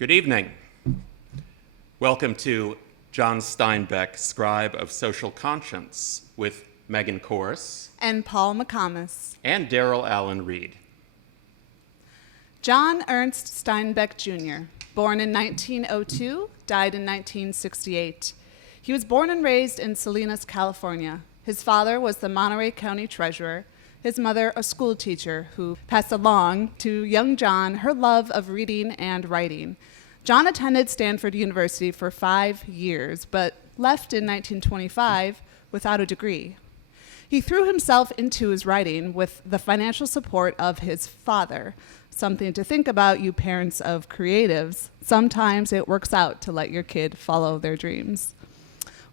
Good evening. Welcome to John Steinbeck, Scribe of Social Conscience, with Megan Corse and Paul McComas and Darrell Allen Reed. John Ernst Steinbeck Jr., born in 1902, died in 1968. He was born and raised in Salinas, California. His father was the Monterey County treasurer, his mother a school teacher who passed along to young John her love of reading and writing. John attended Stanford University for 5 years, but left in 1925 without a degree. He threw himself into his writing with the financial support of his father. Something to think about, you parents of creatives. Sometimes it works out to let your kid follow their dreams.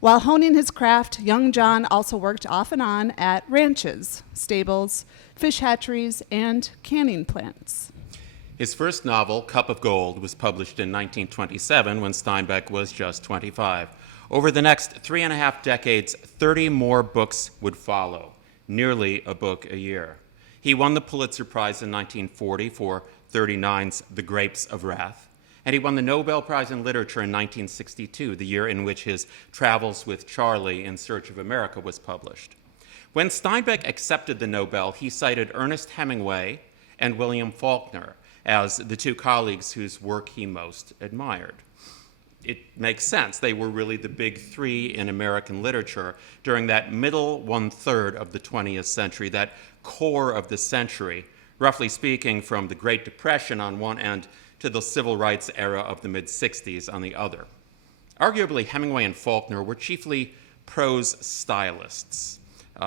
While honing his craft, young John also worked off and on at ranches, stables, fish hatcheries, and canning plants. His first novel, Cup of Gold, was published in 1927 when Steinbeck was just 25. Over the next 3.5 decades, 30 more books would follow, nearly a book a year. He won the Pulitzer Prize in 1940 for 39's The Grapes of Wrath, and he won the Nobel Prize in Literature in 1962, the year in which his Travels with Charlie in Search of America was published. When Steinbeck accepted the Nobel, he cited Ernest Hemingway and William Faulkner as the two colleagues whose work he most admired. It makes sense. They were really the big three in American literature during that middle 1/3 of the 20th century, that core of the century, roughly speaking, from the Great Depression on one end to the civil rights era of the mid-60s on the other. Arguably, Hemingway and Faulkner were chiefly prose stylists.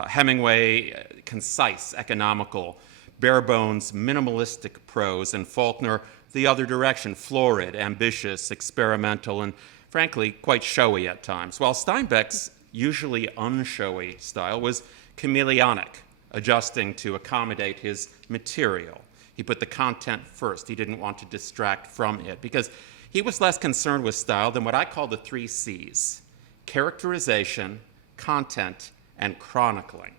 Hemingway, concise, economical, bare-bones, minimalistic prose, and Faulkner, the other direction, florid, ambitious, experimental, and frankly, quite showy at times, while Steinbeck's usually unshowy style was chameleonic, adjusting to accommodate his material. He put the content first. He didn't want to distract from it because he was less concerned with style than what I call the 3 C's: characterization, content, and chronicling.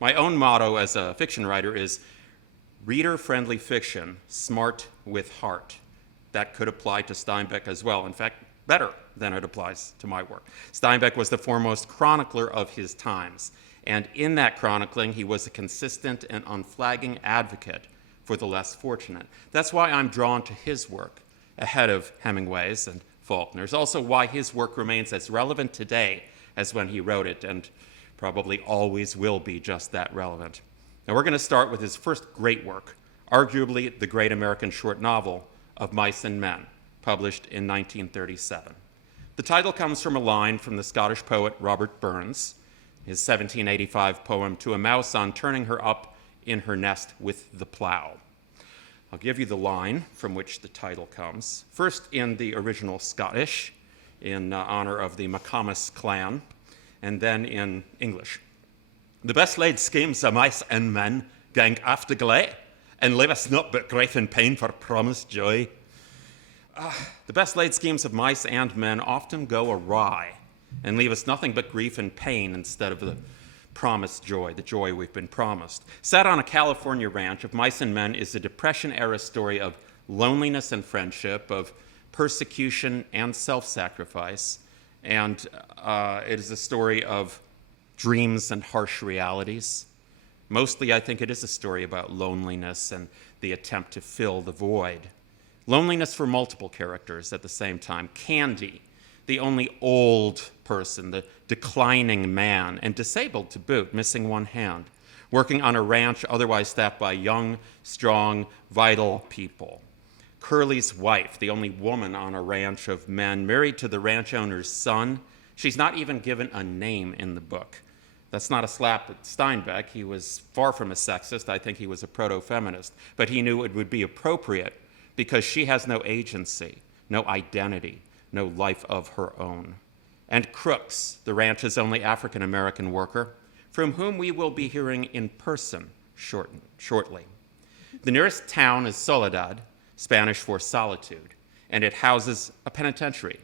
My own motto as a fiction writer is reader-friendly fiction, smart with heart. That could apply to Steinbeck as well. In fact, better than it applies to my work. Steinbeck was the foremost chronicler of his times, and in that chronicling, he was a consistent and unflagging advocate for the less fortunate. That's why I'm drawn to his work ahead of Hemingway's and Faulkner's, also why his work remains as relevant today as when he wrote it, and probably always will be just that relevant. Now we're going to start with his first great work, arguably the great American short novel of Mice and Men, published in 1937. The title comes from a line from the Scottish poet Robert Burns, his 1785 poem To a Mouse on Turning Her Up in Her Nest with the Plow. I'll give you the line from which the title comes, first in the original Scottish, in honor of the McComas clan, and then in English. The best laid schemes of mice and men gang after gley, and leave us not but grief and pain for promised joy. The best laid schemes of mice and men often go awry and leave us nothing but grief and pain instead of the promised joy, the joy we've been promised. Set on a California ranch, Of Mice and Men is a Depression-era story of loneliness and friendship, of persecution and self-sacrifice, and it is a story of dreams and harsh realities. Mostly, I think it is a story about loneliness and the attempt to fill the void. Loneliness for multiple characters at the same time. Candy, the only old person, the declining man, and disabled to boot, missing one hand, working on a ranch otherwise staffed by young, strong, vital people. Curly's wife, the only woman on a ranch of men, married to the ranch owner's son. She's not even given a name in the book. That's not a slap at Steinbeck. He was far from a sexist. I think he was a proto-feminist. But he knew it would be appropriate because she has no agency, no identity, no life of her own. And Crooks, the ranch's only African-American worker, from whom we will be hearing in person shortly. The nearest town is Soledad, Spanish for solitude, and it houses a penitentiary.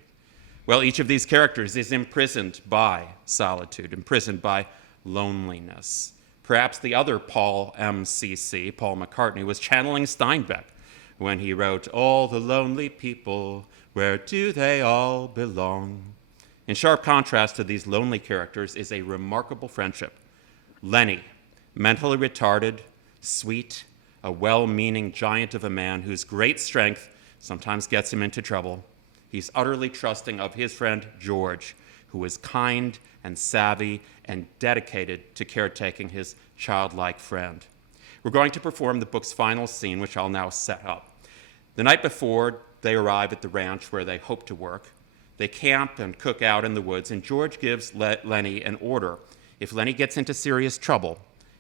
Well, each of these characters is imprisoned by solitude, imprisoned by loneliness. Perhaps the other Paul MCC, Paul McCartney, was channeling Steinbeck when he wrote, "All the lonely people, where do they all belong?" In sharp contrast to these lonely characters is a remarkable friendship. Lenny, mentally retarded, sweet, a well-meaning giant of a man whose great strength sometimes gets him into trouble. He's utterly trusting of his friend George, who is kind and savvy and dedicated to caretaking his childlike friend. We're going to perform the book's final scene, which I'll now set up. The night before, they arrive at the ranch where they hope to work. They camp and cook out in the woods, and George gives Lenny an order. If Lenny gets into serious trouble,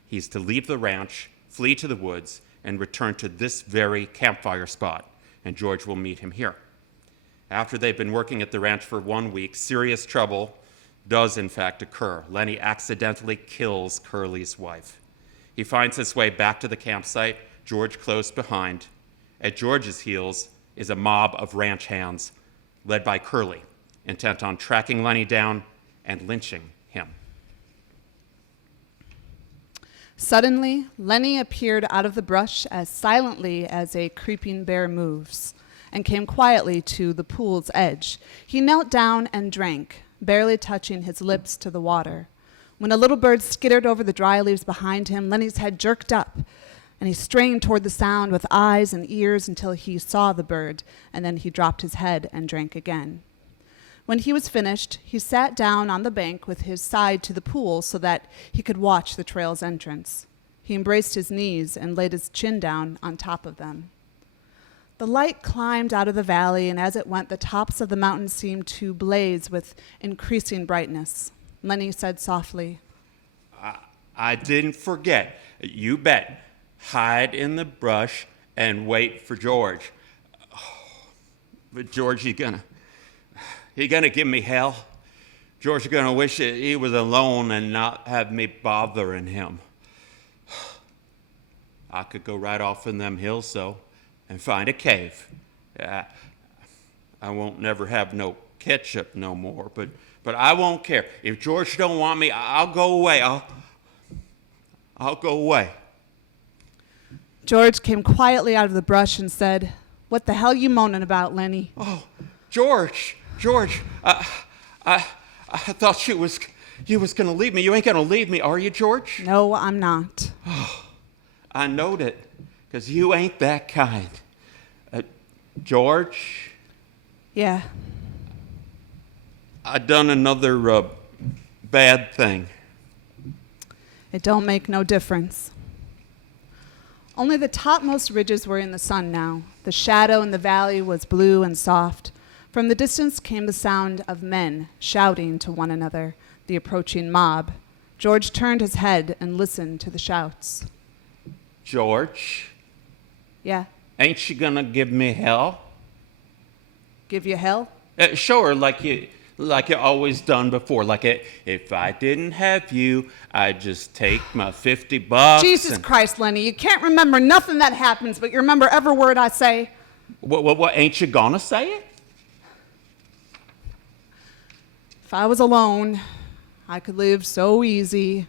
he's to leave the ranch, flee to the woods, and return to this very campfire spot, and George will meet him here. After they've been working at the ranch for 1 week, serious trouble does in fact occur. Lenny accidentally kills Curly's wife. He finds his way back to the campsite, George close behind. At George's heels is a mob of ranch hands led by Curly, intent on tracking Lenny down and lynching him. Suddenly, Lenny appeared out of the brush as silently as a creeping bear moves, and came quietly to the pool's edge. He knelt down and drank, barely touching his lips to the water. When a little bird skittered over the dry leaves behind him, Lenny's head jerked up, and he strained toward the sound with eyes and ears until he saw the bird, and then he dropped his head and drank again. When he was finished, he sat down on the bank with his side to the pool so that he could watch the trail's entrance. He embraced his knees and laid his chin down on top of them. The light climbed out of the valley, and as it went, the tops of the mountains seemed to blaze with increasing brightness. Lenny said softly, I didn't forget. You bet. Hide in the brush and wait for George. But George, he gonna give me hell. George is gonna wish that he was alone and not have me bothering him. I could go right off in them hills, though, and find a cave. I won't never have no ketchup no more, but I won't care. If George don't want me, I'll go away. I'll go away. George came quietly out of the brush and said, "What the hell you moaning about, Lenny?" Oh, George, I thought you was gonna leave me. You ain't gonna leave me, are you, George? No, I'm not. I knowed it, 'cause you ain't that kind. George? Yeah. I done another bad thing. It don't make no difference. Only the topmost ridges were in the sun now. The shadow in the valley was blue and soft. From the distance came the sound of men shouting to one another, the approaching mob. George turned his head and listened to the shouts. George? Yeah. Ain't you gonna give me hell? Give you hell? Sure, like you always done before. If I didn't have you, I'd just take my $50. Jesus Christ, Lenny, you can't remember nothing that happens, but you remember every word I say. What, ain't you gonna say it? If I was alone, I could live so easy.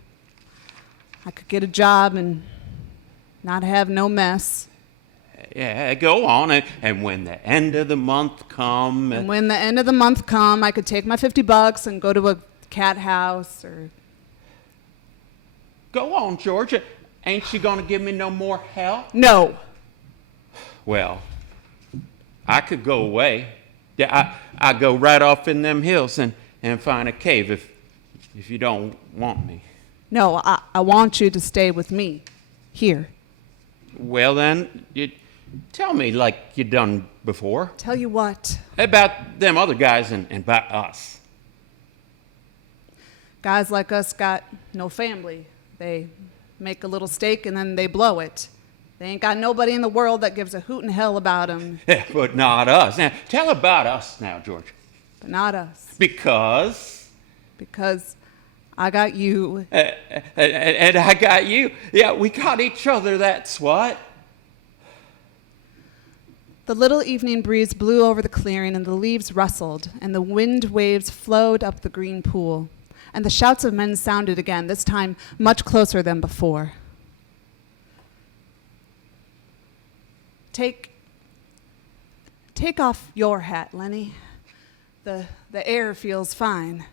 I could get a job and not have no mess. Yeah, go on. And when the end of the month come... And when the end of the month come, I could take my $50 and go to a cat house or... Go on, George. Ain't you gonna give me no more hell? No. Well, I could go away. Yeah, I go right off in them hills and find a cave if you don't want me. No, I want you to stay with me here. Well, then, you tell me like you done before. Tell you what. About them other guys and about us. Guys like us got no family. They make a little stake and then they blow it. They ain't got nobody in the world that gives a hoot in hell about them. Yeah, but not us. Now, tell about us now, George. But not us. Because I got you. And I got you. Yeah, we got each other, that's what. The little evening breeze blew over the clearing, and the leaves rustled, and the wind waves flowed up the green pool. And the shouts of men sounded again, this time much closer than before. Take Take off your hat, Lenny. The air feels fine.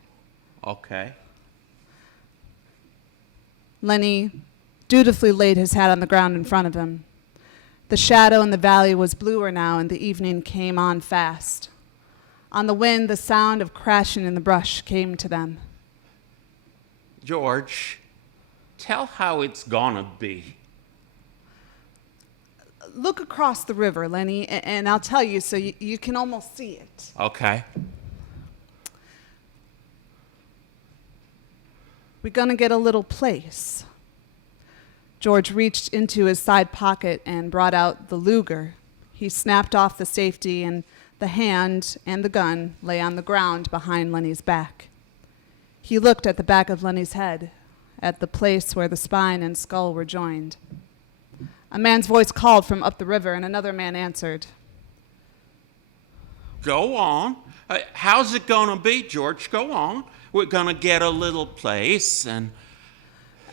Okay. Lenny dutifully laid his hat on the ground in front of him. The shadow in the valley was bluer now, and the evening came on fast. On the wind, the sound of crashing in the brush came to them. George, tell how it's gonna be. Look across the river, Lenny, and I'll tell you so you can almost see it. Okay. We're going to get a little place. George reached into his side pocket and brought out the Luger. He snapped off the safety, and the hand and the gun lay on the ground behind Lenny's back. He looked at the back of Lenny's head, at the place where the spine and skull were joined. A man's voice called from up the river, and another man answered. Go on. How's it gonna be, George? Go on. We're gonna get a little place, and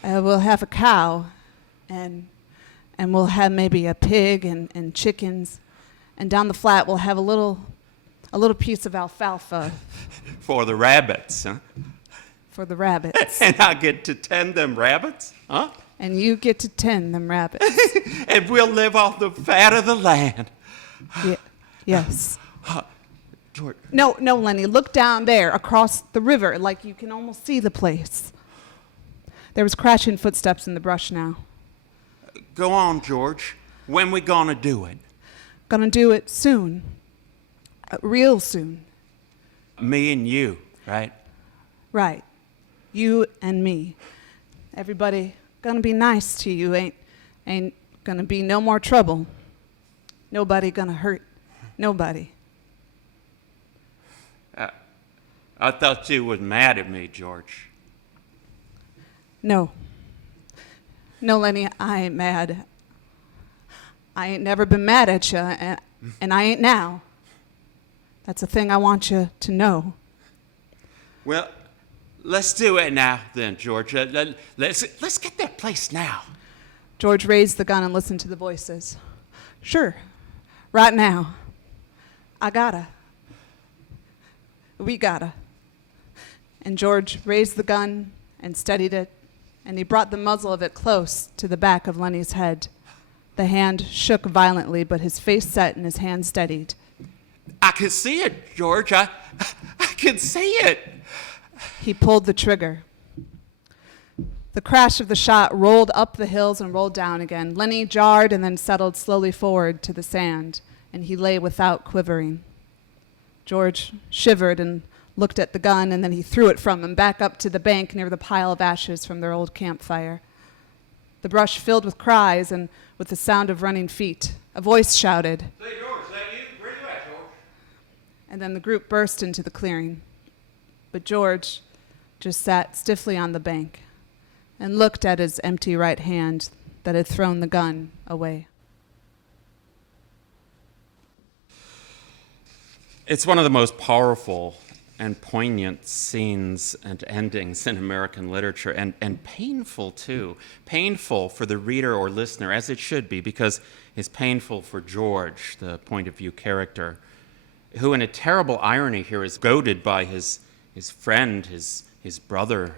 We'll have a cow, and we'll have maybe a pig and chickens, and down the flat we'll have a little piece of alfalfa for the rabbits, huh? for the rabbits. And I get to tend them rabbits, huh? And you get to tend them rabbits. And we'll live off the fat of the land. Yes. George. No, Lenny, look down there across the river, like you can almost see the place. There was crashing footsteps in the brush now. Go on, George. When we gonna do it? Gonna do it soon. Real soon. Me and you, right? Right. You and me. Everybody gonna be nice to you. Ain't gonna be no more trouble. Nobody gonna hurt nobody. I thought you was mad at me, George. No, Lenny, I ain't mad. I ain't never been mad at you, and I ain't now. That's a thing I want you to know. Well, let's do it now, then, George. Let's get that place now. George raised the gun and listened to the voices. Sure, right now. I gotta. We gotta. And George raised the gun and steadied it, and he brought the muzzle of it close to the back of Lenny's head. The hand shook violently, but his face set and his hand steadied. I can see it, George. I can see it. He pulled the trigger. The crash of the shot rolled up the hills and rolled down again. Lenny jarred and then settled slowly forward to the sand, and he lay without quivering. George shivered and looked at the gun, and then he threw it from him back up to the bank near the pile of ashes from their old campfire. The brush filled with cries and with the sound of running feet. A voice shouted. Say, George, is that you? Where you at, George? And then the group burst into the clearing. But George just sat stiffly on the bank and looked at his empty right hand that had thrown the gun away. It's one of the most powerful and poignant scenes and endings in American literature, and painful too. Painful for the reader or listener, as it should be, because it's painful for George, the point of view character, who in a terrible irony here is goaded by his friend, his brother,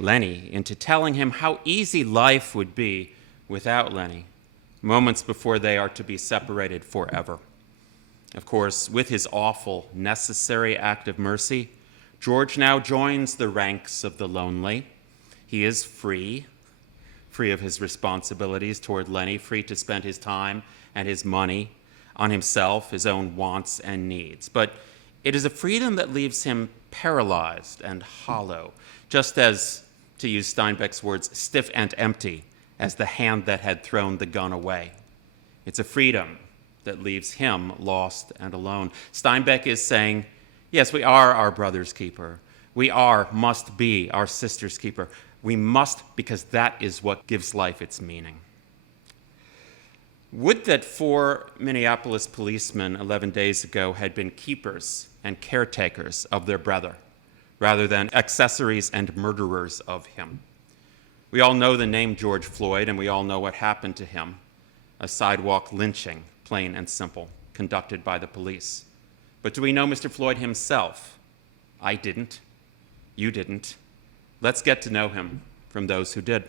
Lenny, into telling him how easy life would be without Lenny, moments before they are to be separated forever. Of course, with his awful, necessary act of mercy, George now joins the ranks of the lonely. He is free of his responsibilities toward Lenny, free to spend his time and his money on himself, his own wants and needs. But it is a freedom that leaves him paralyzed and hollow, just as, to use Steinbeck's words, stiff and empty as the hand that had thrown the gun away. It's a freedom that leaves him lost and alone. Steinbeck is saying, yes, we are our brother's keeper. We must be our sister's keeper. We must, because that is what gives life its meaning. Would that 4 Minneapolis policemen 11 days ago had been keepers and caretakers of their brother, rather than accessories and murderers of him. We all know the name George Floyd, and we all know what happened to him. A sidewalk lynching, plain and simple. conducted by the police. But do we know Mr. Floyd himself? I didn't. You didn't. Let's get to know him from those who did.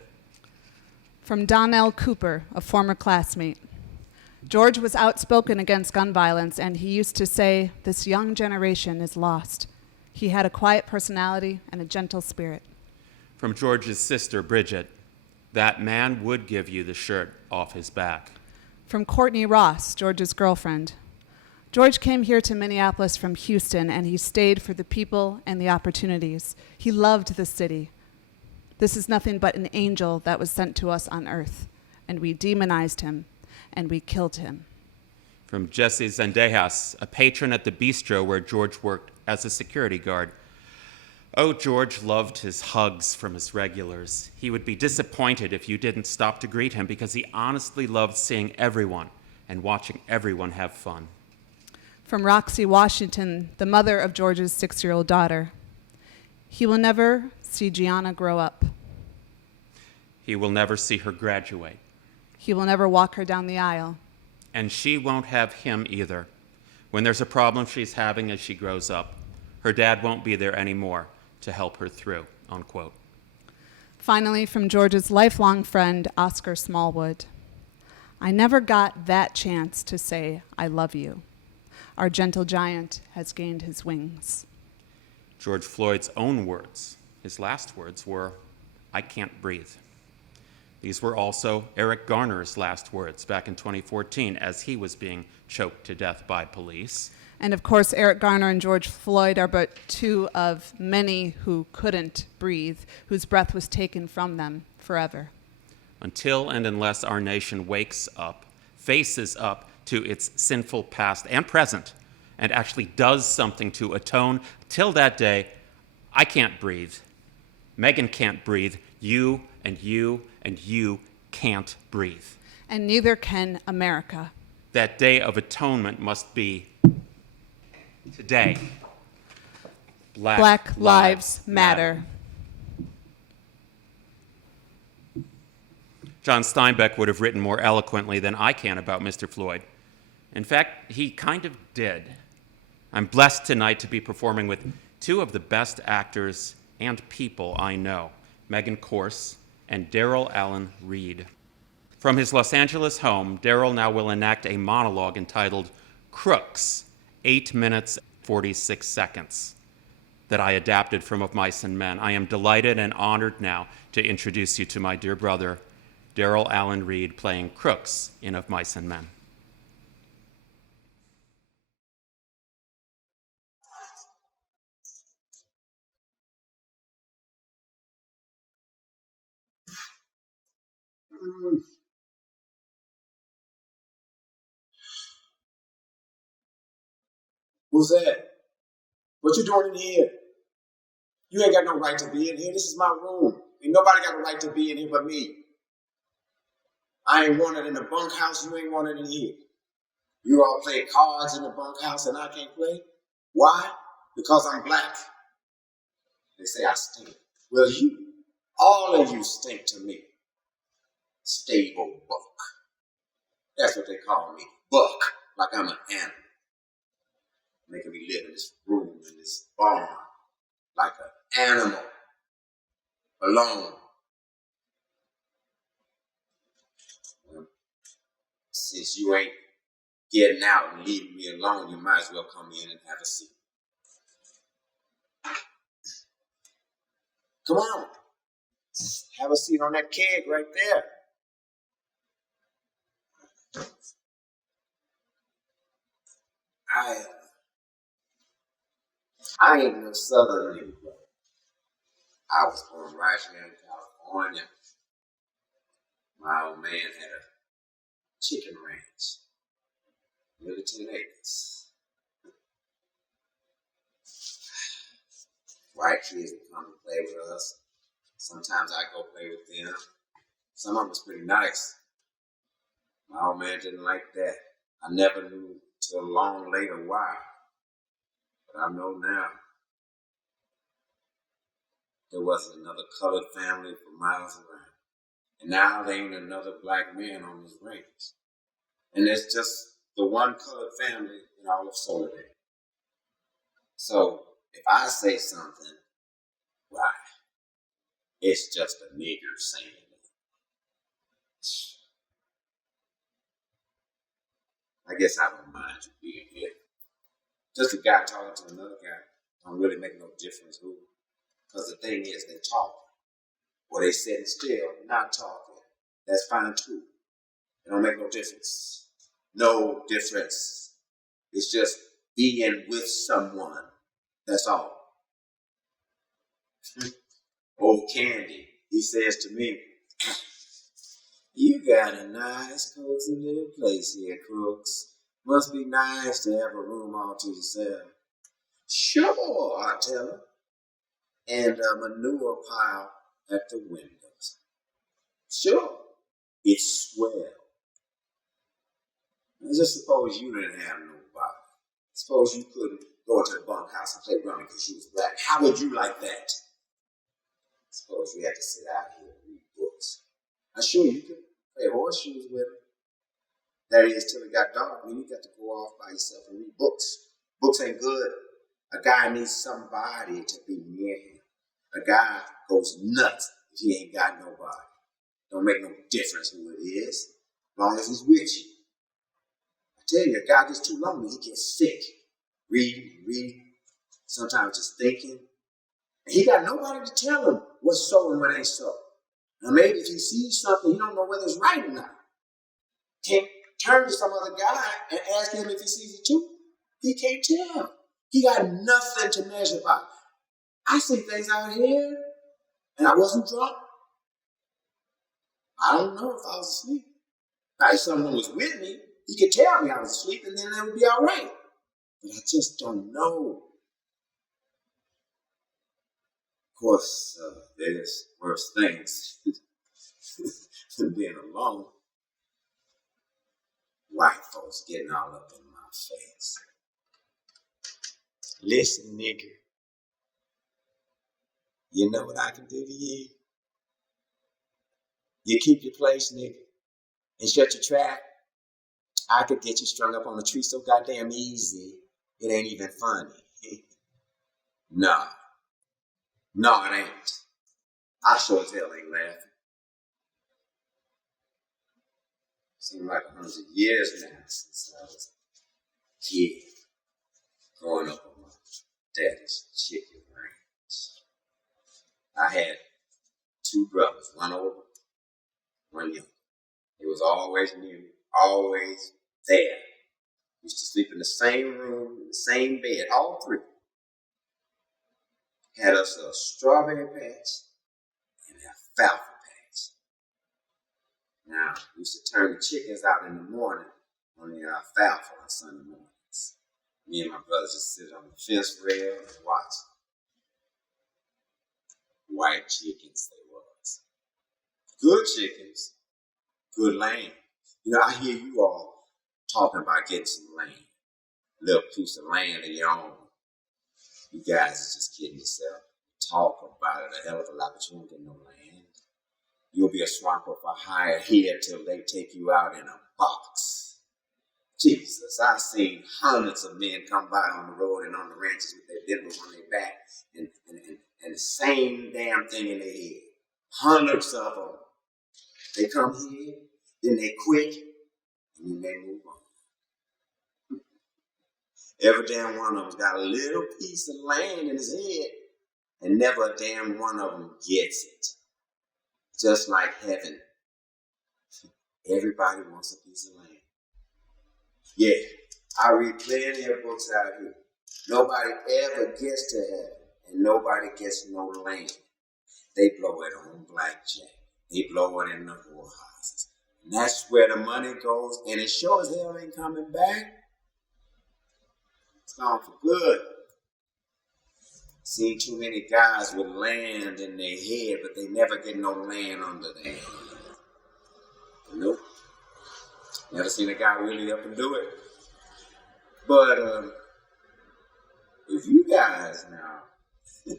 From Donnell Cooper, a former classmate. George was outspoken against gun violence, and he used to say, "This young generation is lost." He had a quiet personality and a gentle spirit. From George's sister, Bridget, that man would give you the shirt off his back. From Courtney Ross, George's girlfriend. George came here to Minneapolis from Houston, and he stayed for the people and the opportunities. He loved the city. This is nothing but an angel that was sent to us on earth, and we demonized him, and we killed him. From Jesse Zendejas, a patron at the bistro where George worked as a security guard. Oh, George loved his hugs from his regulars. He would be disappointed if you didn't stop to greet him because he honestly loved seeing everyone and watching everyone have fun. From Roxy Washington, the mother of George's 6-year-old daughter. He will never see Gianna grow up. He will never see her graduate. He will never walk her down the aisle. And she won't have him either. When there's a problem she's having as she grows up, her dad won't be there anymore to help her through, unquote. Finally, from George's lifelong friend, Oscar Smallwood. I never got that chance to say, I love you. Our gentle giant has gained his wings. George Floyd's own words, his last words were, I can't breathe. These were also Eric Garner's last words back in 2014 as he was being choked to death by police. And of course, Eric Garner and George Floyd are but two of many who couldn't breathe, whose breath was taken from them forever. Until and unless our nation wakes up, faces up to its sinful past and present, and actually does something to atone, till that day, I can't breathe. Megan can't breathe. You and you and you can't breathe. And neither can America. That day of atonement must be today. Black Lives Matter. John Steinbeck would have written more eloquently than I can about Mr. Floyd. In fact, he kind of did. I'm blessed tonight to be performing with two of the best actors and people I know, Megan Corse and Daryl Allen Reed. From his Los Angeles home, Daryl now will enact a monologue entitled Crooks, 8 minutes, 46 seconds, that I adapted from Of Mice and Men. I am delighted and honored now to introduce you to my dear brother, Daryl Allen Reed, playing Crooks in Of Mice and Men. Who's that? What you doing in here? You ain't got no right to be in here. This is my room. Ain't nobody got a right to be in here but me. I ain't wanted in the bunkhouse. You ain't wanted in here. You all play cards in the bunkhouse and I can't play? Why? Because I'm black. They say I stink. Well, all of you stink to me. Stable buck. That's what they call me. Buck. Like I'm an animal. Making me live in this room, in this barn, like an animal, alone. Well, since you ain't getting out and leaving me alone, you might as well come in and have a seat. Come on. Have a seat on that keg right there. I ain't no southern nigga. I was born right here in California. My old man had a chicken ranch, nearly 10 acres. White kids would come and play with us. Sometimes I go play with them. Some of them was pretty nice. My old man didn't like that. I never knew till long later why. But I know now. There wasn't another colored family for miles around. And now there ain't another black man on this range. And there's just the one colored family in all of Soledad. So if I say something, why, it's just a nigger saying it. I guess I don't mind you being here. Just a guy talking to another guy don't really make no difference who. Because the thing is, they talk. Or they sitting still, not talking. That's fine too. It don't make no difference. No difference. It's just being with someone. That's all. Old Candy, he says to me, "You got a nice, cozy little place here, Crooks. Must be nice to have a room all to yourself." "Sure," I tell him. "And a manure pile at the windows." "Sure, it's swell." And just suppose you didn't have nobody. Suppose you couldn't go into the bunkhouse and play running because you was black. How would you like that? Suppose you had to sit out here and read books. I'm sure you could play horseshoes with them. That is, till it got dark. Then you got to go off by yourself and read books. Books ain't good. A guy needs somebody to be near him. A guy goes nuts if he ain't got nobody. Don't make no difference who it is, as long as he's with you. I tell you, a guy gets too lonely, he gets sick. Reading, sometimes just thinking. And he got nobody to tell him what's so and what ain't so. Now maybe if he sees something, he don't know whether it's right or not. Can't turn to some other guy and ask him if he sees it too. He can't tell. He got nothing to measure by. I see things out here, and I wasn't drunk. I don't know if I was asleep. Now, if someone was with me, he could tell me I was asleep, and then it would be all right. But I just don't know. Of course, there's worse things than being alone. White folks getting all up in my face. "Listen, nigger, you know what I can do to you? You keep your place, nigga, and shut your trap. I could get you strung up on a tree so goddamn easy, it ain't even funny." No, it ain't. I sure as hell ain't laughing. Seems like 100 years now since I was a kid, growing up on my daddy's chicken ranch. I had 2 brothers, one older, one younger. It was always new, always there. Used to sleep in the same room, in the same bed, all 3. Had us a strawberry patch and an alfalfa patch. Now, we used to turn the chickens out in the morning on the alfalfa on Sunday mornings. Me and my brothers just sit on the fence rail and watch. White chickens they was. Good chickens, good land. You know, I hear you all talking about getting some land. A little piece of land of your own. You guys is just kidding yourself. Talk about it a hell of a lot, but you won't get no land. You'll be a swamper for hire here till they take you out in a box. Jesus, I've seen hundreds of men come by on the road and on the ranches with their dimples on their back and the same damn thing in their head. Hundreds of them. They come here, then they quit, and then they move on. Every damn one of them's got a little piece of land in his head, and never a damn one of them gets it. Just like heaven. Everybody wants a piece of land. Yeah, I read plenty of books out here. Nobody ever gets to heaven, and nobody gets no land. They blow it on blackjack. They blow it in the whorehouses. And that's where the money goes, and it sure as hell ain't coming back. It's gone for good. Seen too many guys with land in their head, but they never get no land under their head. Nope. Never seen a guy really up and do it. But if you guys now,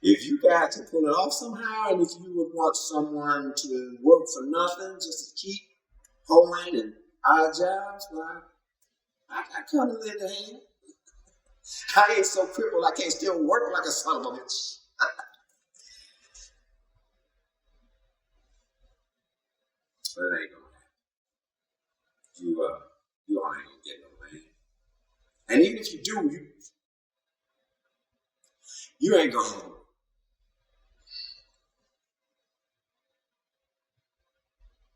if you got to pull it off somehow, and if you would want someone to work for nothing, just to keep hoeing and Odd jobs, well, I kind of lend a hand. I ain't so crippled I can't still work like a son of a bitch. But it ain't gonna happen. You all ain't gonna get no man. And even if you do, you ain't gonna.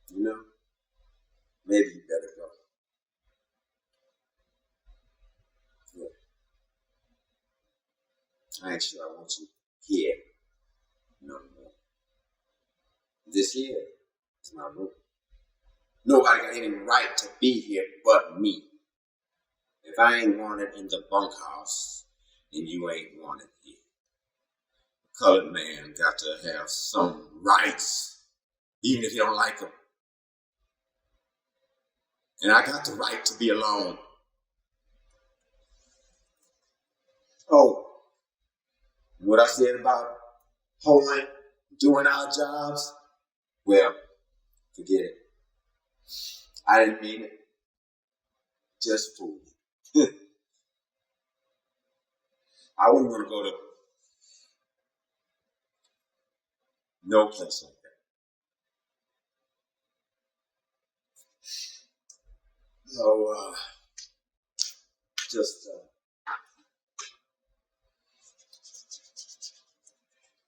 You know, maybe you better go. Yeah. I ain't sure I want you here no more. This here is my room. Nobody got any right to be here but me. If I ain't wanted in the bunkhouse, then you ain't wanted here. A colored man got to have some rights, even if you don't like them. And I got the right to be alone. Oh, what I said about holding, doing our jobs, well, forget it. I didn't mean it. Just fool. I wouldn't want to go to no place like that. So,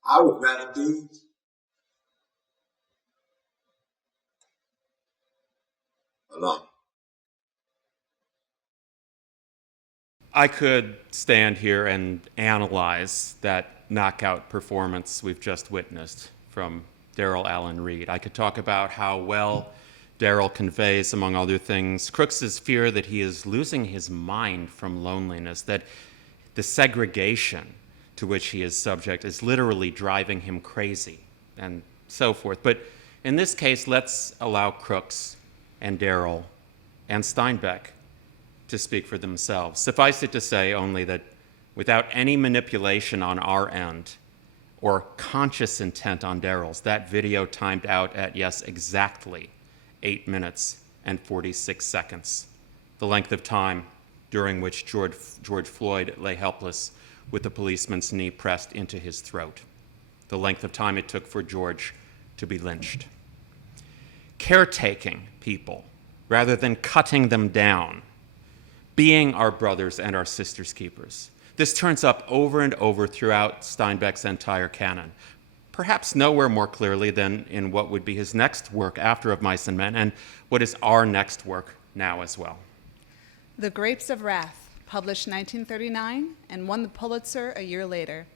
I would rather be alone. I could stand here and analyze that knockout performance we've just witnessed from Daryl Allen Reed. I could talk about how well Daryl conveys, among other things, Crooks's fear that he is losing his mind from loneliness, that the segregation to which he is subject is literally driving him crazy, and so forth. But in this case, let's allow Crooks and Daryl and Steinbeck to speak for themselves. Suffice it to say only that without any manipulation on our end or conscious intent on Daryl's, that video timed out at, yes, exactly 8 minutes and 46 seconds, the length of time during which George Floyd lay helpless with the policeman's knee pressed into his throat, the length of time it took for George to be lynched. Caretaking people rather than cutting them down, being our brothers and our sisters' keepers. This turns up over and over throughout Steinbeck's entire canon, perhaps nowhere more clearly than in what would be his next work after Of Mice and Men, and what is our next work now as well. The Grapes of Wrath, published 1939 and won the Pulitzer a year later.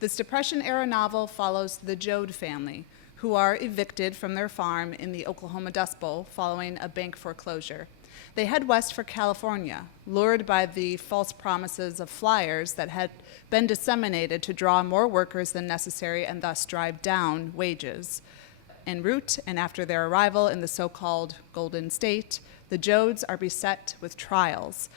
This Depression-era novel follows the Joad family, who are evicted from their farm in the Oklahoma Dust Bowl following a bank foreclosure. They head west for California, lured by the false promises of flyers that had been disseminated to draw more workers than necessary and thus drive down wages. En route, and after their arrival in the so-called Golden State, the Joads are beset with trials: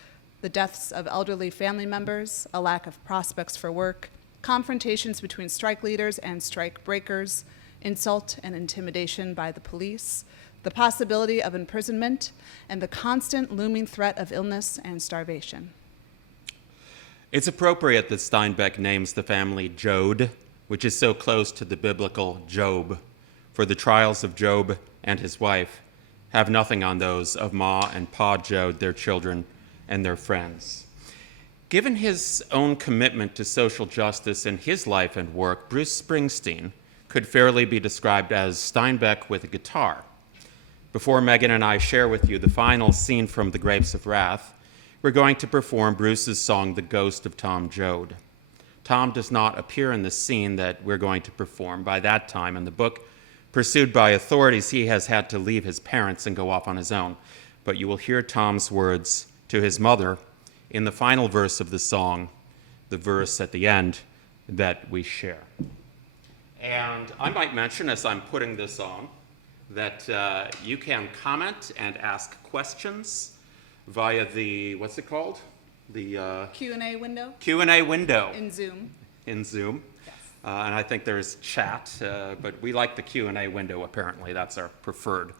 the deaths of elderly family members, a lack of prospects for work, confrontations between strike leaders and strike breakers, insult and intimidation by the police, the possibility of imprisonment, and the constant looming threat of illness and starvation. It's appropriate that Steinbeck names the family Joad, which is so close to the biblical Job, for the trials of Job and his wife have nothing on those of Ma and Pa Joad, their children, and their friends. Given his own commitment to social justice in his life and work, Bruce Springsteen could fairly be described as Steinbeck with a guitar. Before Megan and I share with you the final scene from The Grapes of Wrath, we're going to perform Bruce's song, The Ghost of Tom Joad. Tom does not appear in the scene that we're going to perform. By that time in the book, pursued by authorities, he has had to leave his parents and go off on his own. But you will hear Tom's words to his mother in the final verse of the song, the verse at the end that we share. And I might mention, as I'm putting this on, that you can comment and ask questions via the, what's it called? The Q&A window? Q&A window. In Zoom. In Zoom. Yes. And I think there's chat, but we like the Q&A window, apparently. That's our preferred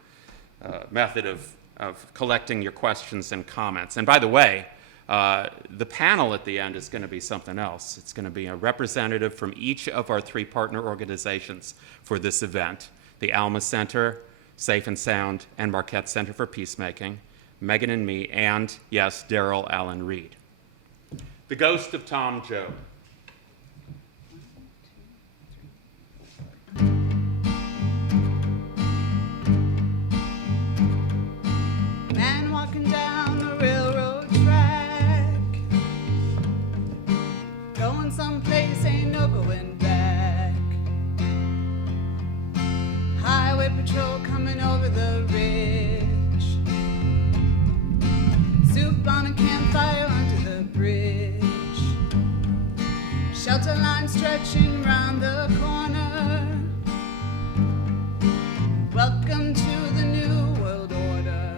method of of collecting your questions and comments. And by the way, the panel at the end is going to be something else. It's going to be a representative from each of our 3 partner organizations for this event: the Alma Center, Safe and Sound, and Marquette Center for Peacemaking, Megan and me, and, yes, Daryl Allen Reed. The Ghost of Tom Joad. Man walking down the railroad track, going someplace, ain't no going back. Highway patrol coming over the ridge, soup on a campfire under the bridge, shelter line stretching round the corner. Welcome to the New World Order.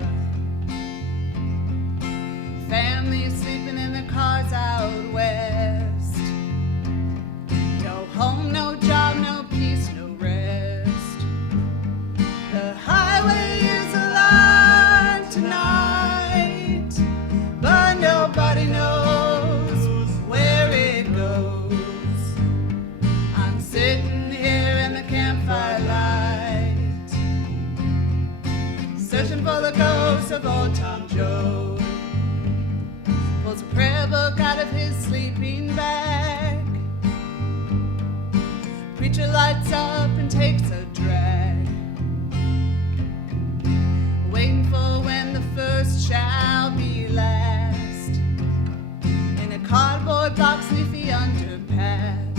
Families sleeping in their cars out west. No home, no job, no peace, no rest. The highway is alive tonight, but nobody knows where it goes. I'm sitting here in the campfire light, searching for the ghost of old Tom Joad. Pulls a prayer book out of his sleeping bag. Preacher lights up and takes a drag, waiting for when the first shall be last. In a cardboard box neath the underpass,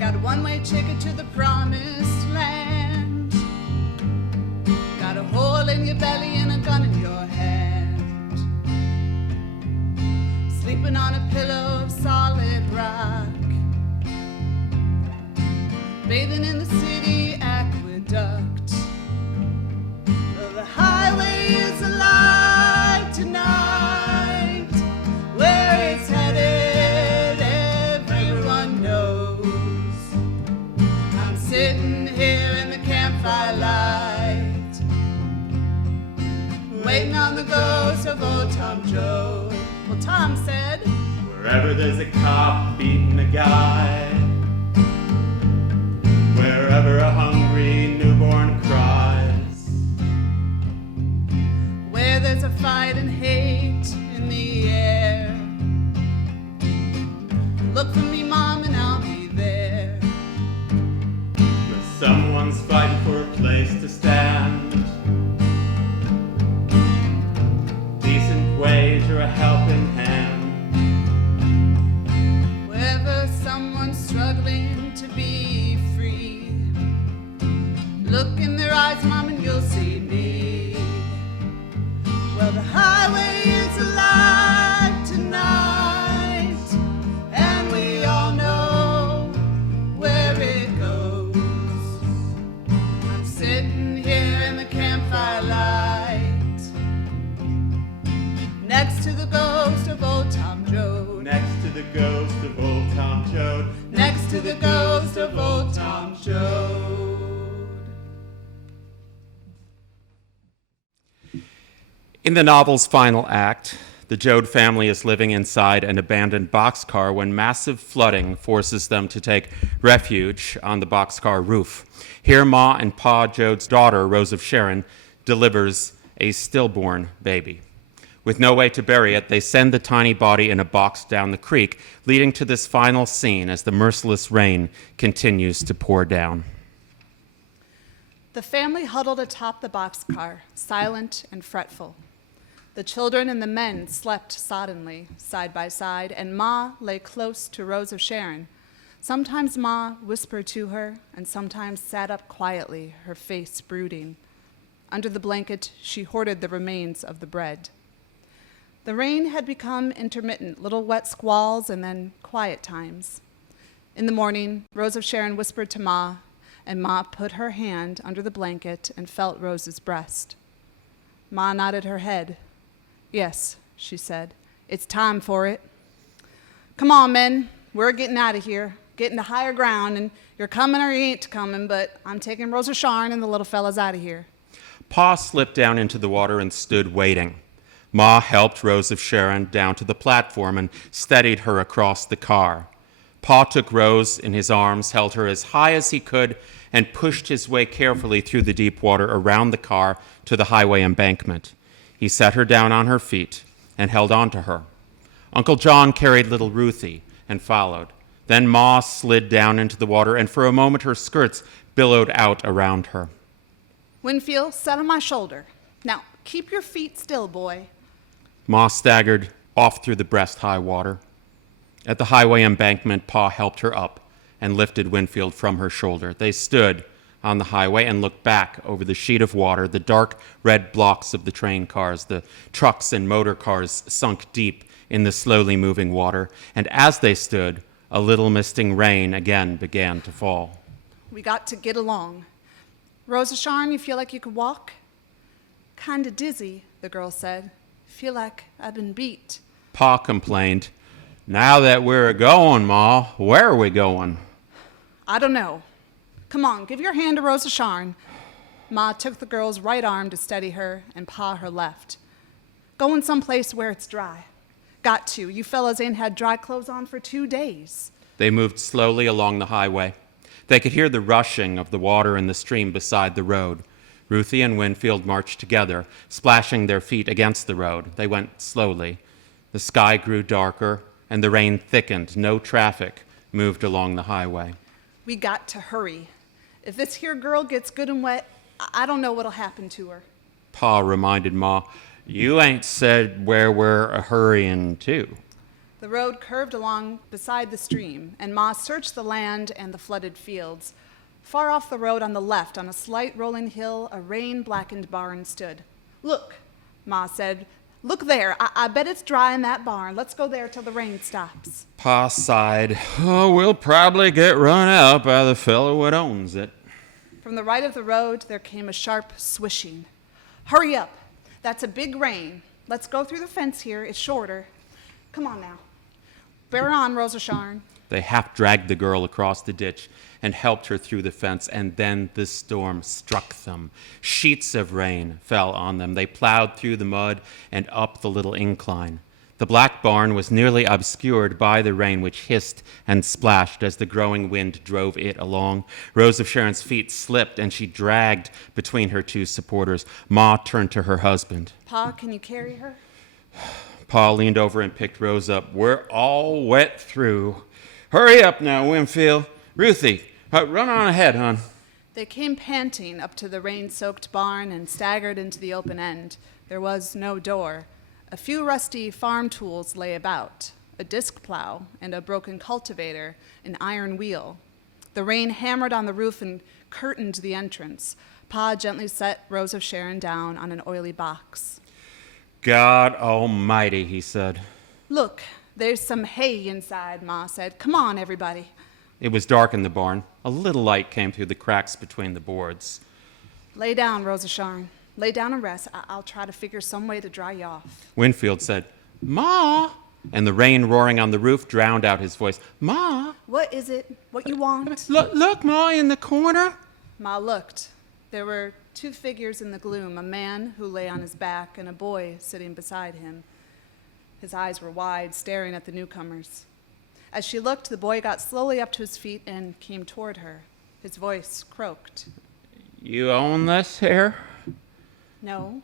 got a one-way ticket to the promised land. Got a hole in your belly and a gun in your hand. Sleeping on a pillow of solid rock, bathing in the city aqueduct. Well, the highway is alive tonight. Where it's headed, everyone knows. I'm sitting here in the campfire light, waiting on the ghost of old Tom Joad. Well, Tom said, Wherever there's a cop beating a guy, wherever a hungry newborn cries, where there's a fight and hate in the air, look for me, Mom, and I'll be there. where someone's fighting for a place to stand, decent wage or a helping hand, Wherever someone's struggling to be free, look in their eyes, Mom, and you'll see me. Well, the highway is alive tonight, and we all know where it goes. I'm sitting here in the campfire light, next to the ghost of old Tom Joad. next to the ghost of old Tom Joad. Next to the ghost of old Tom Joad. In the novel's final act, the Joad family is living inside an abandoned boxcar when massive flooding forces them to take refuge on the boxcar roof. Here, Ma and Pa Joad's daughter, Rose of Sharon, delivers a stillborn baby. With no way to bury it, they send the tiny body in a box down the creek, leading to this final scene as the merciless rain continues to pour down. The family huddled atop the boxcar, silent and fretful. The children and the men slept soddenly, side by side, and Ma lay close to Rose of Sharon. Sometimes Ma whispered to her, and sometimes sat up quietly, her face brooding. Under the blanket, she hoarded the remains of the bread. The rain had become intermittent, little wet squalls and then quiet times. In the morning, Rose of Sharon whispered to Ma, and Ma put her hand under the blanket and felt Rose's breast. Ma nodded her head. Yes, she said, it's time for it. Come on, men, we're getting out of here, getting to higher ground, and you're coming or you ain't coming, but I'm taking Rose of Sharon and the little fellas out of here. Pa slipped down into the water and stood waiting. Ma helped Rose of Sharon down to the platform and steadied her across the car. Pa took Rose in his arms, held her as high as he could, and pushed his way carefully through the deep water around the car to the highway embankment. He set her down on her feet and held on to her. Uncle John carried little Ruthie and followed. Then Ma slid down into the water, and for a moment her skirts billowed out around her. Winfield, sit on my shoulder. Now, keep your feet still, boy. Ma staggered off through the breast-high water. At the highway embankment, Pa helped her up and lifted Winfield from her shoulder. They stood on the highway and looked back over the sheet of water, the dark red blocks of the train cars, the trucks and motor cars sunk deep in the slowly moving water. And as they stood, a little misting rain again began to fall. We got to get along. Rosa Sharon, you feel like you could walk? Kinda dizzy, the girl said. Feel like I've been beat. Pa complained, "Now that we're going, Ma, where are we going?" I don't know. Come on, give your hand to Rosa Sharon. Ma took the girl's right arm to steady her and Pa her left. Going someplace where it's dry. Got to. You fellas ain't had dry clothes on for 2 days. They moved slowly along the highway. They could hear the rushing of the water in the stream beside the road. Ruthie and Winfield marched together, splashing their feet against the road. They went slowly. The sky grew darker, and the rain thickened. No traffic moved along the highway. We got to hurry. If this here girl gets good and wet, I don't know what'll happen to her. Pa reminded Ma, "You ain't said where we're a-hurrying to." The road curved along beside the stream, and Ma searched the land and the flooded fields. Far off the road on the left, on a slight rolling hill, a rain-blackened barn stood. Look, Ma said, look there. I bet it's dry in that barn. Let's go there till the rain stops. Pa sighed, "Oh, we'll probably get run out by the fellow that owns it." From the right of the road, there came a sharp swishing. Hurry up. That's a big rain. Let's go through the fence here. It's shorter. Come on now. Bear on, Rosa Sharon. They half-dragged the girl across the ditch and helped her through the fence, and then the storm struck them. Sheets of rain fell on them. They plowed through the mud and up the little incline. The black barn was nearly obscured by the rain, which hissed and splashed as the growing wind drove it along. Rose of Sharon's feet slipped, and she dragged between her two supporters. Ma turned to her husband. Pa, can you carry her? Pa leaned over and picked Rose up. "We're all wet through. Hurry up now, Winfield. Ruthie, run on ahead, hon." They came panting up to the rain-soaked barn and staggered into the open end. There was no door. A few rusty farm tools lay about, a disc plow and a broken cultivator, an iron wheel. The rain hammered on the roof and curtained the entrance. Pa gently set Rose of Sharon down on an oily box. "God almighty," he said. Look, there's some hay inside, Ma said. Come on, everybody. It was dark in the barn. A little light came through the cracks between the boards. Lay down, Rosa Sharon. Lay down and rest. I'll try to figure some way to dry you off. Winfield said, "Ma!" And the rain roaring on the roof drowned out his voice. "Ma!" What is it? What you want? Look, Ma, in the corner." Ma looked. There were two figures in the gloom, a man who lay on his back and a boy sitting beside him. His eyes were wide, staring at the newcomers. As she looked, the boy got slowly up to his feet and came toward her. His voice croaked. "You own this here?" No.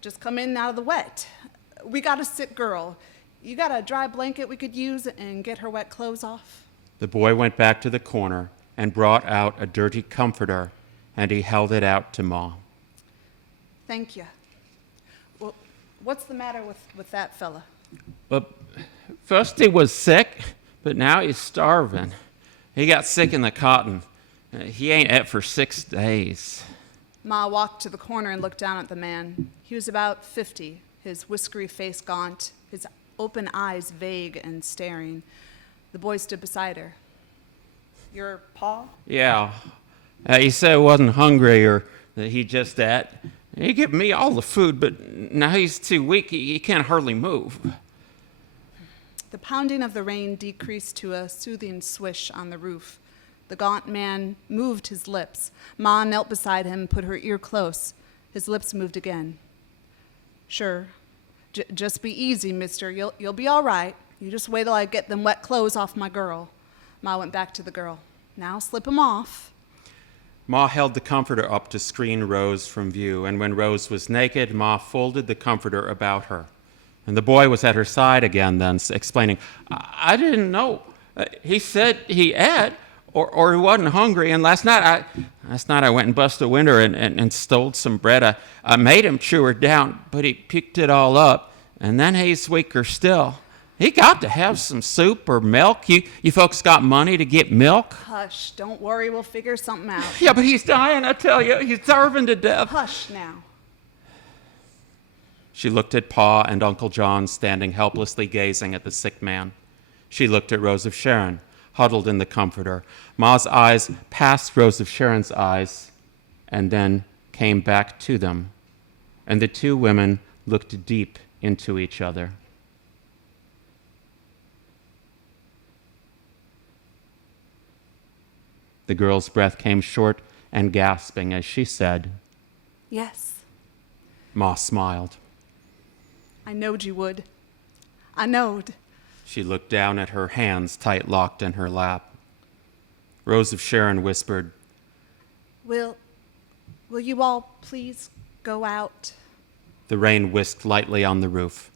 Just come in out of the wet. We got a sick girl. You got a dry blanket we could use and get her wet clothes off? The boy went back to the corner and brought out a dirty comforter, and he held it out to Ma. Thank you. Well, what's the matter with that fella? But first he was sick, but now he's starving. He got sick in the cotton. He ain't ate for 6 days. Ma walked to the corner and looked down at the man. He was about 50, his whiskery face gaunt, his open eyes vague and staring. The boy stood beside her. Your pa? Yeah. He said he wasn't hungry or that he just ate. He gave me all the food, but now he's too weak. He can't hardly move. The pounding of the rain decreased to a soothing swish on the roof. The gaunt man moved his lips. Ma knelt beside him, put her ear close. His lips moved again. Sure. Just be easy, mister. You'll be all right. You just wait till I get them wet clothes off my girl. Ma went back to the girl. Now slip 'em off. Ma held the comforter up to screen Rose from view, and when Rose was naked, Ma folded the comforter about her. And the boy was at her side again then, explaining, I didn't know. He said he ate, or he wasn't hungry, and last night I went and busted a window and stole some bread. I made him chew her down, but he picked it all up, and then he's weaker still. He got to have some soup or milk. You folks got money to get milk? Hush, don't worry, we'll figure something out. Yeah, but he's dying, I tell you. He's starving to death. Hush now. She looked at Pa and Uncle John standing helplessly gazing at the sick man. She looked at Rose of Sharon, huddled in the comforter. Ma's eyes passed Rose of Sharon's eyes and then came back to them. And the two women looked deep into each other. The girl's breath came short and gasping as she said, Yes. Ma smiled. I knowed you would. I knowed. She looked down at her hands tight locked in her lap. Rose of Sharon whispered, Will you all please go out? The rain whisked lightly on the roof.